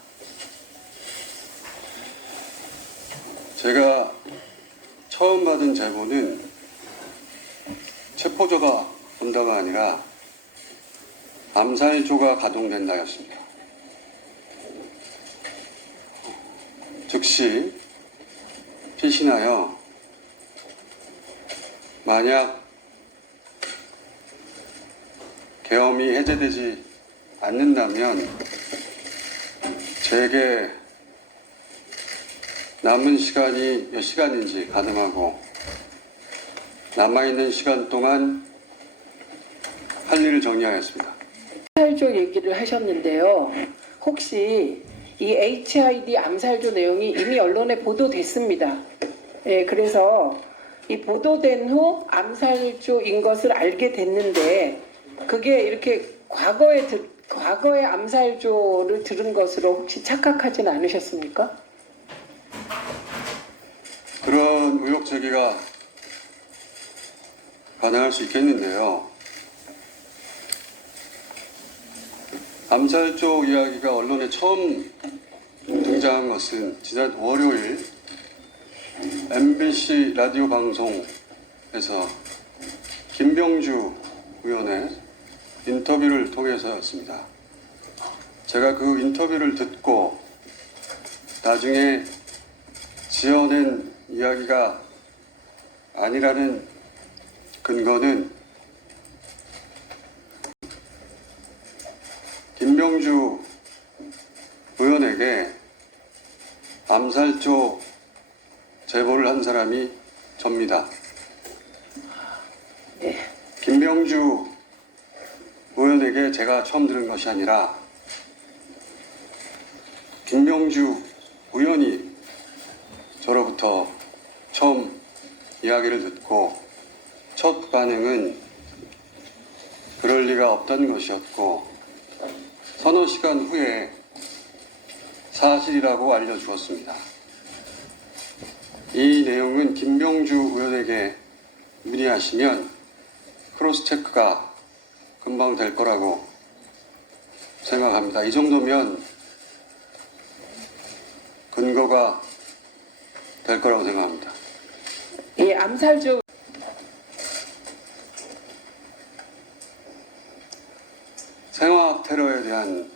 제가 처음 받은 제보는 체포조가 온다가 아니라 암살조가 가동된다였습니다. 즉시 피신하여 만약 계엄이 해제되지 않는다면 제게 남은 시간이 몇 시간인지 가늠하고 남아있는 시간 동안 할 일을 정리하였습니다. 암살조 얘기를 하셨는데요. 혹시 이 HID 암살조 내용이 이미 언론에 보도됐습니다. 예, 그래서 이 보도된 후 암살조인 것을 알게 됐는데 그게 이렇게 과거에 암살조를 들은 것으로 혹시 착각하진 않으셨습니까? 그런 의혹 제기가 가능할 수 있겠는데요. 암살조 이야기가 언론에 처음 등장한 것은 지난 월요일 MBC 라디오 방송에서 김병주 의원의 인터뷰를 통해서였습니다. 제가 그 인터뷰를 듣고 나중에 지어낸 이야기가 아니라는 근거는 김병주 의원에게 암살조 제보를 한 사람이 접니다. 김병주 의원에게 제가 처음 들은 것이 아니라 김병주 의원이 저로부터 처음 이야기를 듣고 첫 반응은 그럴 리가 없다는 것이었고 서너 시간 후에 사실이라고 알려주었습니다. 이 내용은 김병주 의원에게 문의하시면 크로스 체크가 금방 될 거라고 생각합니다. 이 정도면 근거가 될 거라고 생각합니다. 이 암살조 생화학 테러에 대한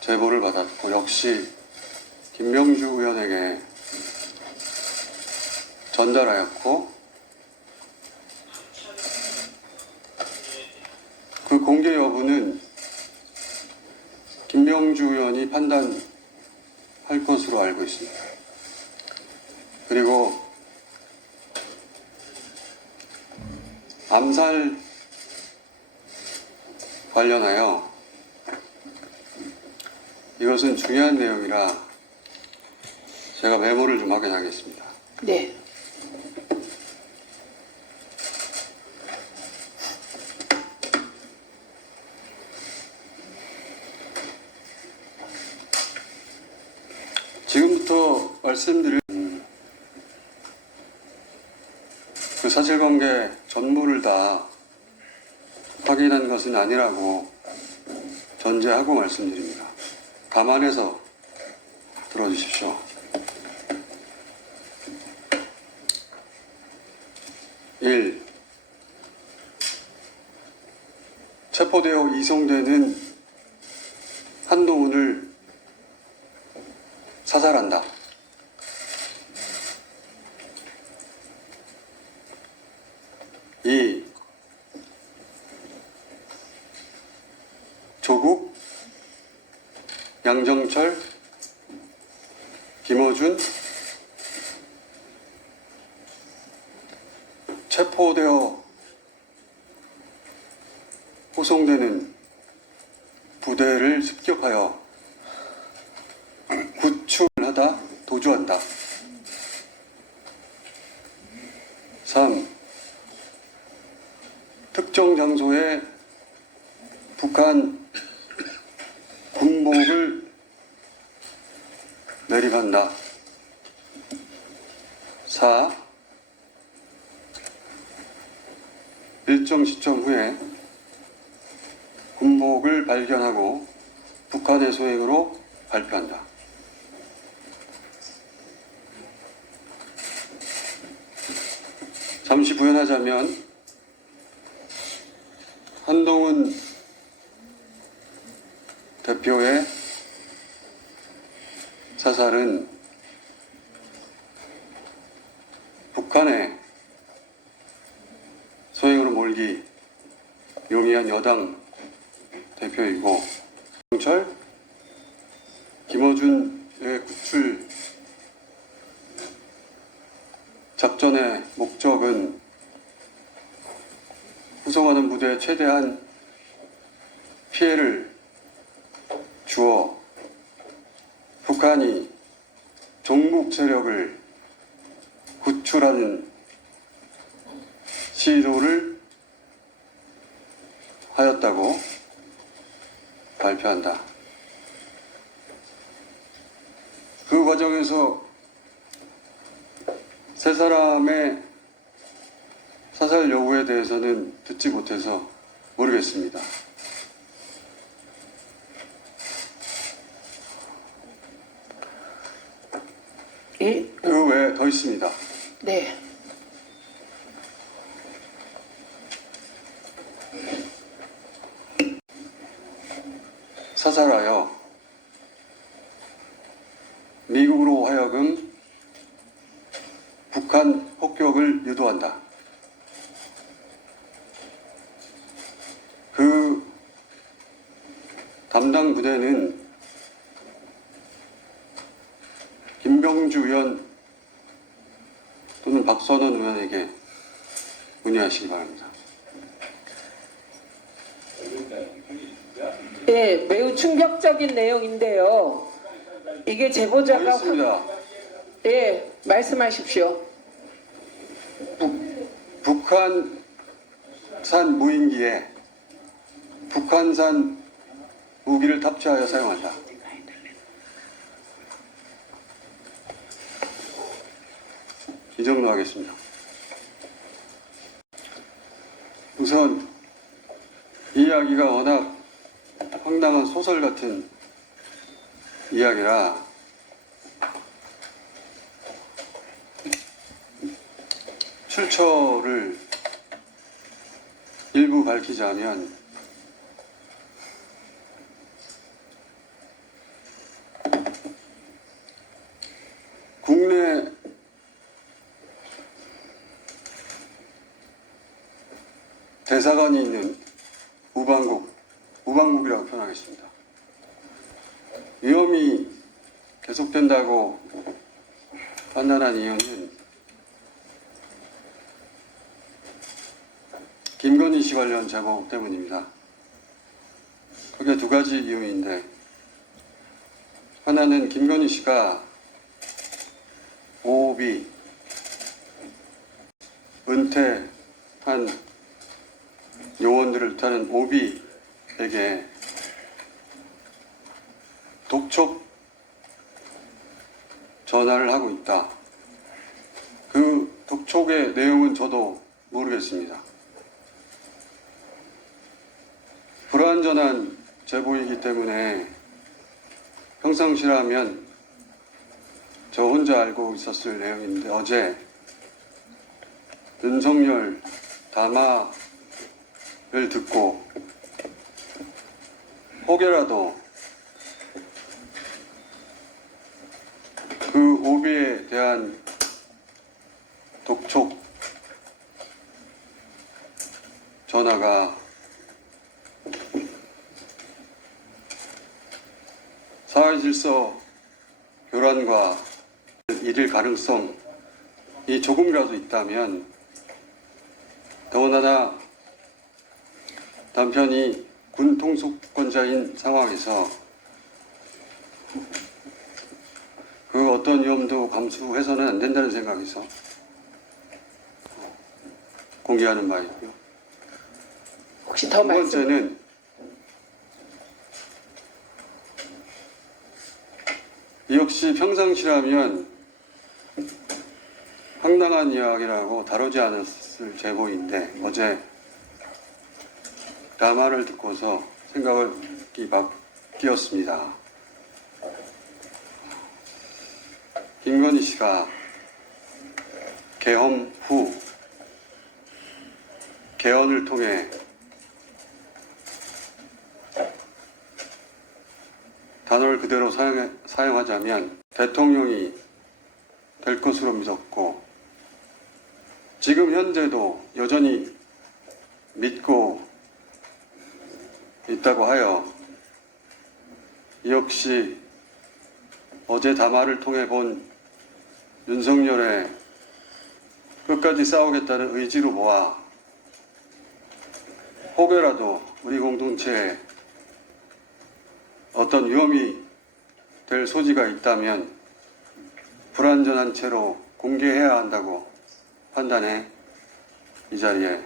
제보를 받았고 역시 김병주 의원에게 전달하였고 그 공개 여부는 김병주 의원이 판단할 것으로 알고 있습니다. 그리고 암살 관련하여 이것은 중요한 내용이라 제가 메모를 좀 확인하겠습니다. 네. 지금부터 말씀드릴 그 사실관계 전부를 다 확인한 것은 아니라고 전제하고 말씀드립니다. 감안해서 들어주십시오. 1. 체포되어 이송되는 한동훈을 사살한다. 2. 조국, 양정철, 김어준 체포되어 호송되는 부대를 습격하여 구출하다 도주한다. 3. 특정 장소에 북한 군복을 매립한다. 4. 일정 시점 후에 군복을 발견하고 북한의 소행으로 발표한다. 잠시 부연하자면 한동훈 대표의 사살은 북한의 소행으로 몰기 용이한 여당 대표이고 경찰 김어준의 구출 작전의 목적은 구성하는 부대에 최대한 피해를 주어 북한이 종북 세력을 구출하는 시도를 하였다고 발표한다. 그 과정에서 세 사람의 사살 여부에 대해서는 듣지 못해서 모르겠습니다. 그 외에 더 있습니다. 네. 사살하여 미국으로 하여금 북한 폭격을 유도한다. 그 담당 부대는 김병주 의원 또는 박선원 의원에게 문의하시기 바랍니다. 네, 매우 충격적인 내용인데요. 이게 제보자가 네, 말씀하십시오. 북한산 무인기에 북한산 무기를 탑재하여 사용한다. 이 정도 하겠습니다. 우선 이 이야기가 워낙 황당한 소설 같은 이야기라 출처를 일부 밝히자면 국내 대사관이 있는 우방국이라고 표현하겠습니다. 위험이 계속된다고 판단한 이유는 김건희 씨 관련 제보 때문입니다. 그게 두 가지 이유인데, 하나는 김건희 씨가 오비 은퇴한 요원들을 뜻하는 오비에게 독촉 전화를 하고 있다. 그 독촉의 내용은 저도 모르겠습니다. 불완전한 제보이기 때문에 평상시라면 저 혼자 알고 있었을 내용인데, 어제 윤석열 담화를 듣고 혹여라도 그 오비에 대한 독촉 전화가 사회질서 교란과 이를 가능성이 조금이라도 있다면, 더군다나 남편이 군 통수권자인 상황에서 그 어떤 위험도 감수해서는 안 된다는 생각에서 공개하는 바이고요. 혹시 더 두 번째는 역시 평상시라면 황당한 이야기라고 다루지 않았을 제보인데, 어제 담화를 듣고서 생각이 바뀌었습니다. 김건희 씨가 계엄 후 개헌을 통해 단어를 그대로 사용하자면 대통령이 될 것으로 믿었고, 지금 현재도 여전히 믿고 있다고 하여 역시 어제 담화를 통해 본 윤석열의 끝까지 싸우겠다는 의지로 보아 혹여라도 우리 공동체에 어떤 위험이 될 소지가 있다면 불완전한 채로 공개해야 한다고 판단해 이 자리에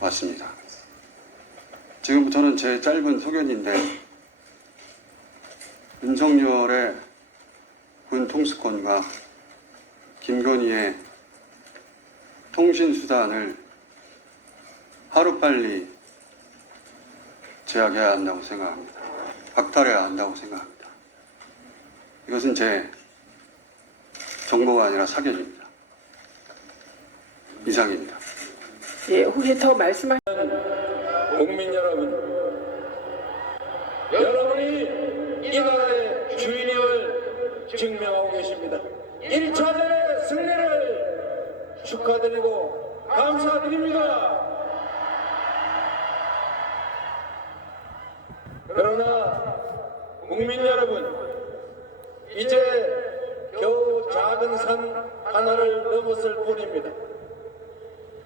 왔습니다. 지금부터는 제 짧은 소견인데 윤석열의 군 통수권과 김건희의 통신수단을 하루빨리 제약해야 한다고 생각합니다. 박탈해야 한다고 생각합니다. 이것은 제 정보가 아니라 사견입니다. 이상입니다. 예, 혹시 더 말씀할 국민 여러분, 여러분이 이 나라의 주인임을 증명하고 계십니다. 1차전의 승리를 축하드리고 감사드립니다. 그러나 국민 여러분, 이제 겨우 작은 산 하나를 넘었을 뿐입니다.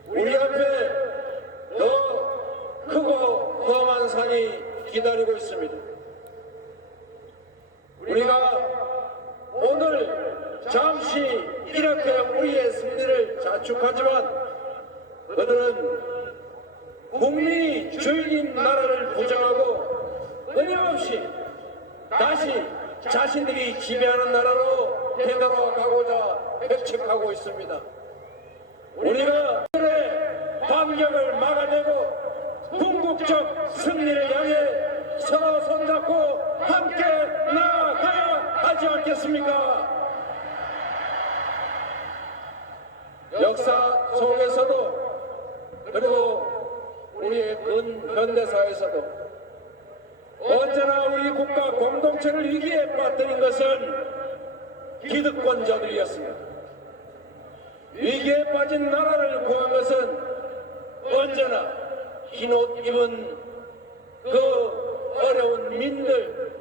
우리 앞에 더 크고 험한 산이 기다리고 있습니다. 우리가 오늘 잠시 이렇게 우리의 승리를 자축하지만 그들은 국민이 주인인 나라를 부정하고 끊임없이 다시 자신들이 지배하는 나라로 되돌아가고자 백척하고 있습니다. 우리가 그들의 반격을 막아내고 궁극적 승리를 향해 서로 손잡고 함께 나아가야 하지 않겠습니까? 역사 속에서도 그리고 우리의 근현대사에서도 언제나 우리 국가 공동체를 위기에 빠뜨린 것은 기득권자들이었습니다. 위기에 빠진 나라를 구한 것은 언제나 흰옷 입은 그 어려운 민들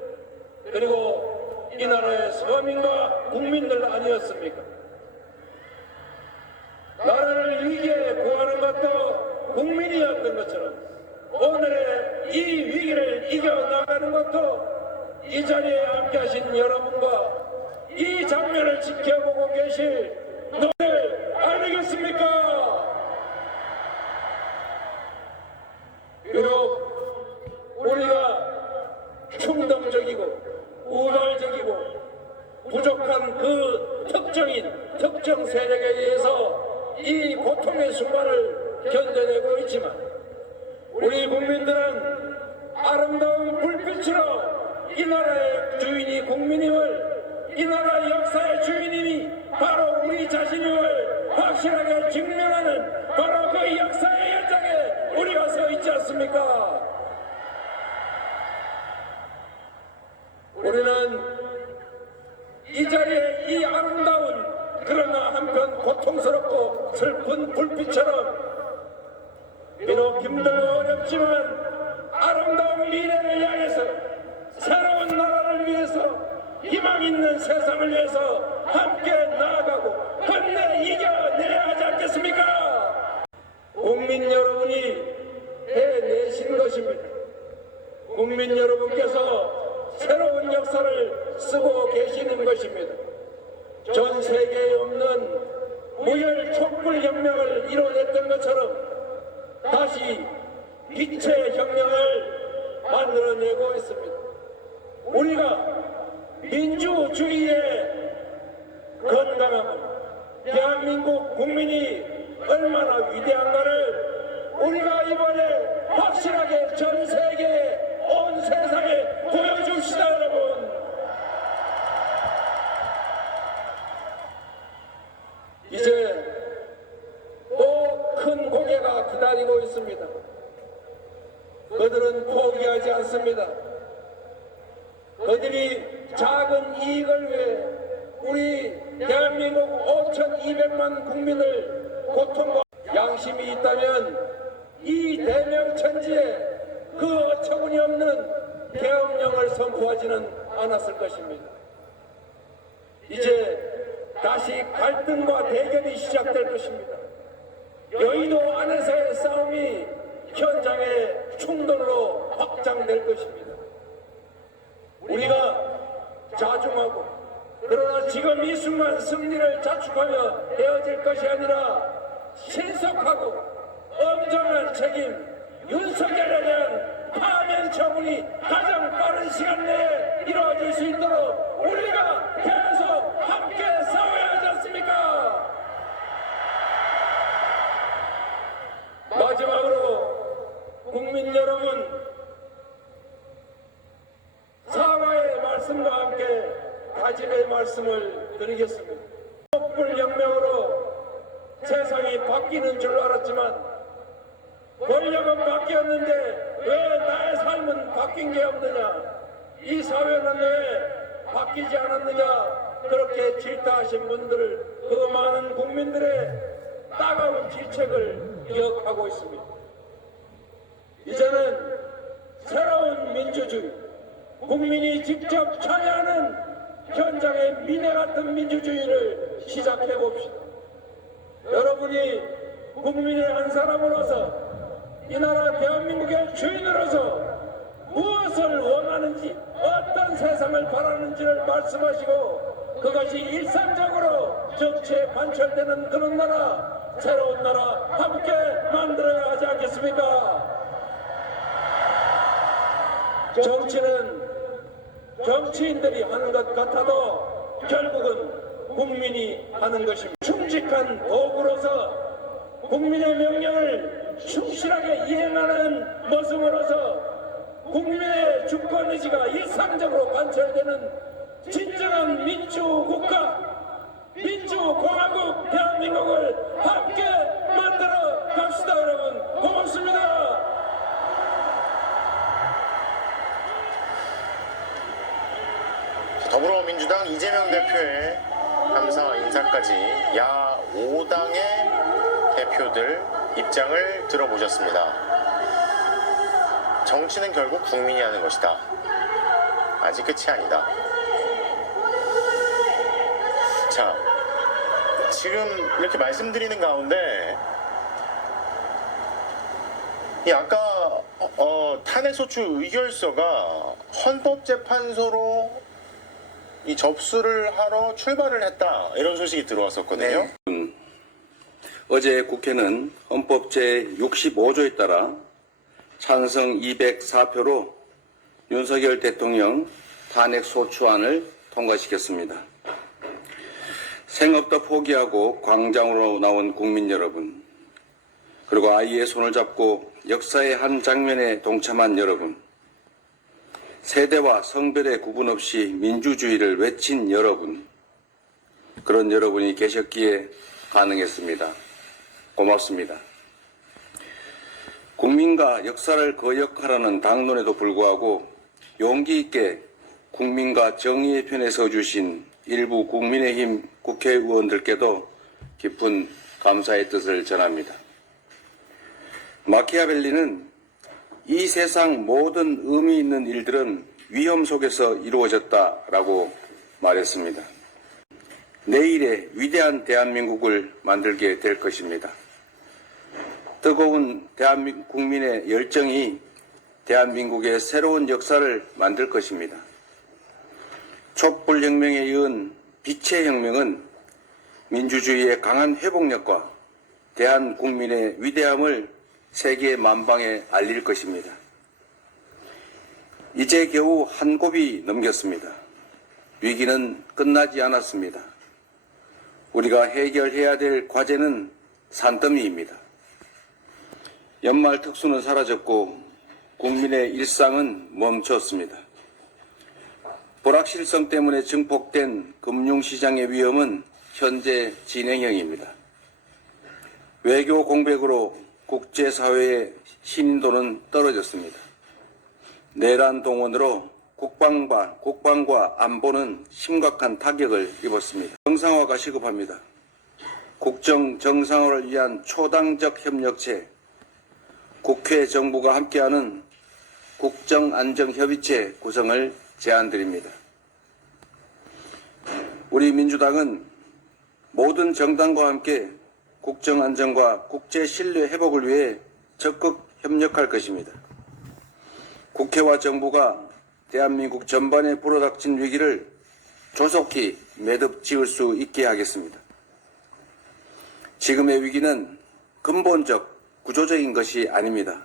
그리고 이 나라의 서민과 국민들 아니었습니까? 나라를 위기에 구하는 것도 국민이었던 것처럼 오늘의 이 위기를 이겨나가는 것도 이 자리에 함께 하신 여러분과 이 장면을 지켜보고 계실 너희들 아니겠습니까? 비록 우리가 충동적이고 우발적이고 부족한 그 특정 세력에 의해서 이 고통의 순간을 견뎌내고 있지만 우리 국민들은 아름다운 불빛으로 이 나라의 주인이 국민임을 이 나라 역사의 주인임이 바로 우리 자신임을 확실하게 증명하는 바로 그 역사의 현장에 우리가 서 있지 않습니까? 우리는 이 자리에 이 아름다운 그러나 한편 고통스럽고 슬픈 불빛처럼 비록 힘들고 어렵지만 아름다운 미래를 향해서 새로운 나라를 위해서 희망 있는 세상을 위해서 함께 나아가고 끝내 이겨내야 하지 않겠습니까? 국민 여러분이 해내신 것입니다. 국민 여러분께서 새로운 역사를 쓰고 계시는 것입니다. 전 세계에 없는 무혈 촛불 혁명을 이뤄냈던 것처럼 다시 빛의 혁명을 만들어내고 있습니다. 우리가 민주주의의 건강함을 대한민국 국민이 얼마나 위대한가를 우리가 이번에 확실하게 전 세계 온 세상에 보여줍시다 여러분. 이제 또 큰 고개가 기다리고 있습니다. 그들은 포기하지 않습니다. 그들이 작은 이익을 위해 우리 대한민국 5,200만 국민을 고통과 양심이 있다면 이 대명천지에 그 어처구니 없는 계엄령을 선포하지는 않았을 것입니다. 이제 다시 갈등과 대결이 시작될 것입니다. 여의도 안에서의 싸움이 현장의 충돌로 확장될 것입니다. 우리가 자중하고 그러나 지금 이 순간 승리를 자축하며 헤어질 것이 아니라 신속하고 엄정한 책임, 윤석열에 대한 파면 처분이 가장 빠른 시간 내에 이루어질 수 있도록 우리가 계속 함께 싸워야 하지 않습니까? 마지막으로 국민 여러분, 사과의 말씀과 함께 다짐의 말씀을 드리겠습니다. 촛불혁명으로 세상이 바뀌는 줄 알았지만 권력은 바뀌었는데 왜 나의 삶은 바뀐 게 없느냐, 이 사회는 왜 바뀌지 않았느냐, 그렇게 질타하신 분들을, 그 많은 국민들의 따가운 질책을 기억하고 있습니다. 이제는 새로운 민주주의, 국민이 직접 참여하는 현장의 미래 같은 민주주의를 시작해 봅시다. 여러분이 국민의 한 사람으로서, 이 나라 대한민국의 주인으로서 무엇을 원하는지, 어떤 세상을 바라는지를 말씀하시고 그것이 일상적으로 정치에 관철되는 그런 나라, 새로운 나라 함께 만들어야 하지 않겠습니까? 정치는 정치인들이 하는 것 같아도 결국은 국민이 하는 것입니다. 충직한 도구로서 국민의 명령을 충실하게 이행하는 모습으로서 국민의 주권의지가 일상적으로 관철되는 진정한 민주국가, 민주공화국 대한민국을 함께 만들어 갑시다. 여러분 고맙습니다. 더불어민주당 이재명 대표의 감사 인사까지 야 5당의 대표들 입장을 들어보셨습니다. 정치는 결국 국민이 하는 것이다. 아직 끝이 아니다. 자, 지금 이렇게 말씀드리는 가운데 이 아까 탄핵소추 의결서가 헌법재판소로 이 접수를 하러 출발을 했다, 이런 소식이 들어왔었거든요. 어제 국회는 헌법 제65조에 따라 찬성 204표로 윤석열 대통령 탄핵소추안을 통과시켰습니다. 생업도 포기하고 광장으로 나온 국민 여러분, 그리고 아이의 손을 잡고 역사의 한 장면에 동참한 여러분, 세대와 성별의 구분 없이 민주주의를 외친 여러분, 그런 여러분이 계셨기에 가능했습니다. 고맙습니다. 국민과 역사를 거역하라는 당론에도 불구하고 용기 있게 국민과 정의의 편에 서주신 일부 국민의힘 국회의원들께도 깊은 감사의 뜻을 전합니다. 마키아벨리는 이 세상 모든 의미 있는 일들은 위험 속에서 이루어졌다라고 말했습니다. 내일의 위대한 대한민국을 만들게 될 것입니다. 뜨거운 대한민국 국민의 열정이 대한민국의 새로운 역사를 만들 것입니다. 촛불혁명에 이은 빛의 혁명은 민주주의의 강한 회복력과 대한국민의 위대함을 세계 만방에 알릴 것입니다. 이제 겨우 한 곱이 넘겼습니다. 위기는 끝나지 않았습니다. 우리가 해결해야 될 과제는 산더미입니다. 연말 특수는 사라졌고 국민의 일상은 멈췄습니다. 불확실성 때문에 증폭된 금융시장의 위험은 현재 진행형입니다. 외교 공백으로 국제사회의 신인도는 떨어졌습니다. 내란 동원으로 국방과 안보는 심각한 타격을 입었습니다. 정상화가 시급합니다. 국정 정상화를 위한 초당적 협력체, 국회 정부가 함께하는 국정안정협의체 구성을 제안드립니다. 우리 민주당은 모든 정당과 함께 국정안정과 국제신뢰 회복을 위해 적극 협력할 것입니다. 국회와 정부가 대한민국 전반에 불어닥친 위기를 조속히 매듭 지을 수 있게 하겠습니다. 지금의 위기는 근본적, 구조적인 것이 아닙니다.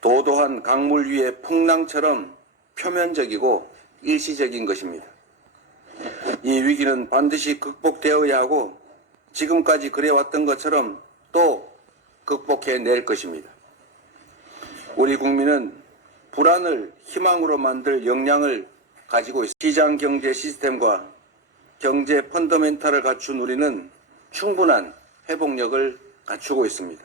도도한 강물 위의 풍랑처럼 표면적이고 일시적인 것입니다. 이 위기는 반드시 극복되어야 하고 지금까지 그래왔던 것처럼 또 극복해낼 것입니다. 우리 국민은 불안을 희망으로 만들 역량을 가지고 있습니다. 시장 경제 시스템과 경제 펀더멘탈을 갖춘 우리는 충분한 회복력을 갖추고 있습니다.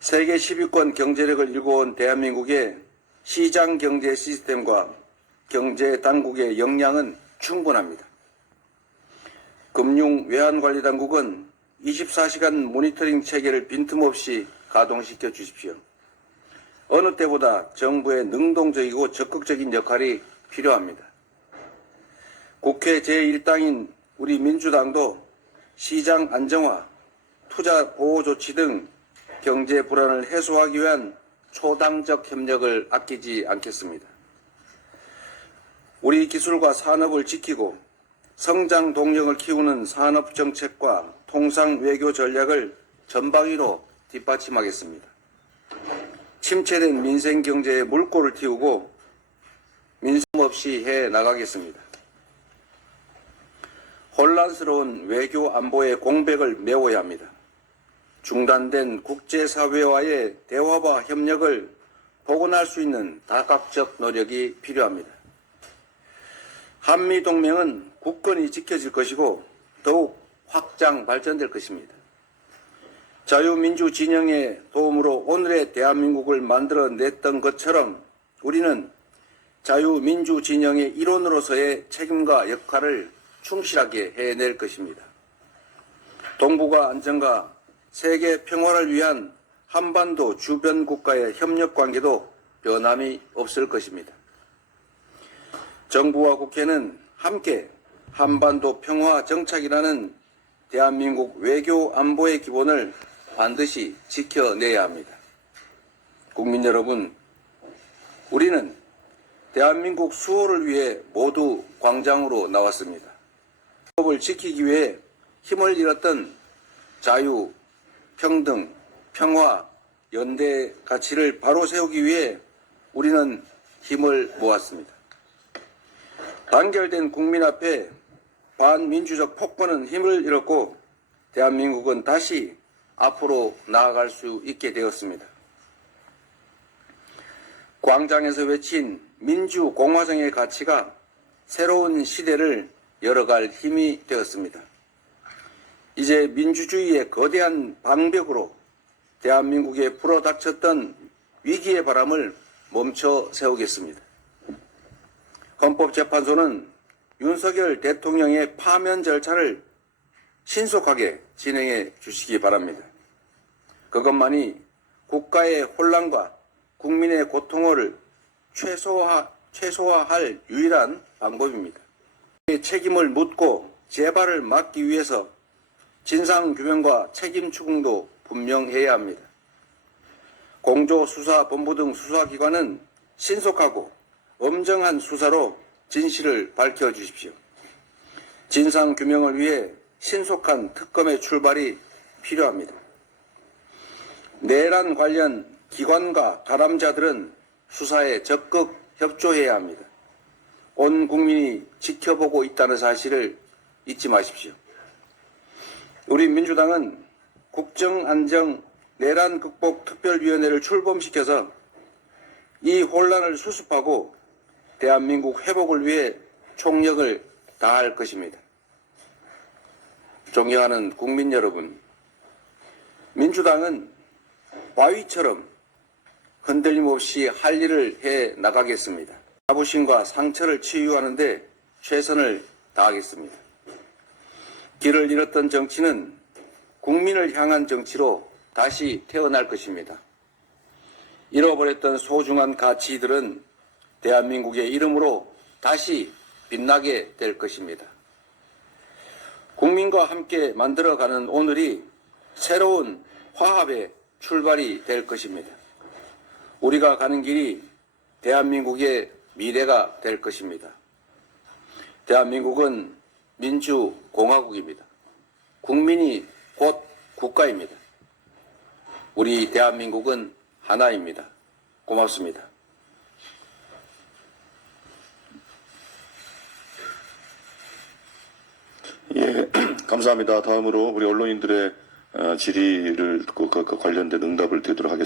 세계 10위권 경제력을 일궈온 대한민국의 시장 경제 시스템과 경제 당국의 역량은 충분합니다. 금융 외환관리당국은 24시간 모니터링 체계를 빈틈없이 가동시켜 주십시오. 어느 때보다 정부의 능동적이고 적극적인 역할이 필요합니다. 국회 제1당인 우리 민주당도 시장 안정화, 투자 보호 조치 등 경제 불안을 해소하기 위한 초당적 협력을 아끼지 않겠습니다. 우리 기술과 산업을 지키고 성장 동력을 키우는 산업 정책과 통상 외교 전략을 전방위로 뒷받침하겠습니다. 침체된 민생 경제에 물꼬를 틔우고 민심 없이 해 나가겠습니다. 혼란스러운 외교 안보의 공백을 메워야 합니다. 중단된 국제사회와의 대화와 협력을 복원할 수 있는 다각적 노력이 필요합니다. 한미동맹은 굳건히 지켜질 것이고 더욱 확장 발전될 것입니다. 자유민주 진영의 도움으로 오늘의 대한민국을 만들어냈던 것처럼 우리는 자유민주 진영의 일원으로서의 책임과 역할을 충실하게 해낼 것입니다. 동북아 안정과 세계 평화를 위한 한반도 주변 국가의 협력 관계도 변함이 없을 것입니다. 정부와 국회는 함께 한반도 평화 정착이라는 대한민국 외교 안보의 기본을 반드시 지켜내야 합니다. 국민 여러분, 우리는 대한민국 수호를 위해 모두 광장으로 나왔습니다. 법을 지키기 위해 힘을 잃었던 자유, 평등, 평화, 연대 가치를 바로 세우기 위해 우리는 힘을 모았습니다. 단결된 국민 앞에 반민주적 폭군은 힘을 잃었고 대한민국은 다시 앞으로 나아갈 수 있게 되었습니다. 광장에서 외친 민주공화정의 가치가 새로운 시대를 열어갈 힘이 되었습니다. 이제 민주주의의 거대한 방벽으로 대한민국에 불어닥쳤던 위기의 바람을 멈춰 세우겠습니다. 헌법재판소는 윤석열 대통령의 파면 절차를 신속하게 진행해 주시기 바랍니다. 그것만이 국가의 혼란과 국민의 고통을 최소화할 유일한 방법입니다. 책임을 묻고 재발을 막기 위해서 진상규명과 책임 추궁도 분명해야 합니다. 공조수사본부 등 수사기관은 신속하고 엄정한 수사로 진실을 밝혀주십시오. 진상규명을 위해 신속한 특검의 출발이 필요합니다. 내란 관련 기관과 가담자들은 수사에 적극 협조해야 합니다. 온 국민이 지켜보고 있다는 사실을 잊지 마십시오. 우리 민주당은 국정안정 내란 극복 특별위원회를 출범시켜서 이 혼란을 수습하고 대한민국 회복을 위해 총력을 다할 것입니다. 존경하는 국민 여러분, 민주당은 바위처럼 흔들림 없이 할 일을 해 나가겠습니다. 자부심과 상처를 치유하는 데 최선을 다하겠습니다. 길을 잃었던 정치는 국민을 향한 정치로 다시 태어날 것입니다. 잃어버렸던 소중한 가치들은 대한민국의 이름으로 다시 빛나게 될 것입니다. 국민과 함께 만들어가는 오늘이 새로운 화합의 출발이 될 것입니다. 우리가 가는 길이 대한민국의 미래가 될 것입니다. 대한민국은 민주공화국입니다. 국민이 곧 국가입니다. 우리 대한민국은 하나입니다. 고맙습니다. 예, 감사합니다. 다음으로 우리 언론인들의 질의를 관련된 응답을 드리도록 하겠습니다.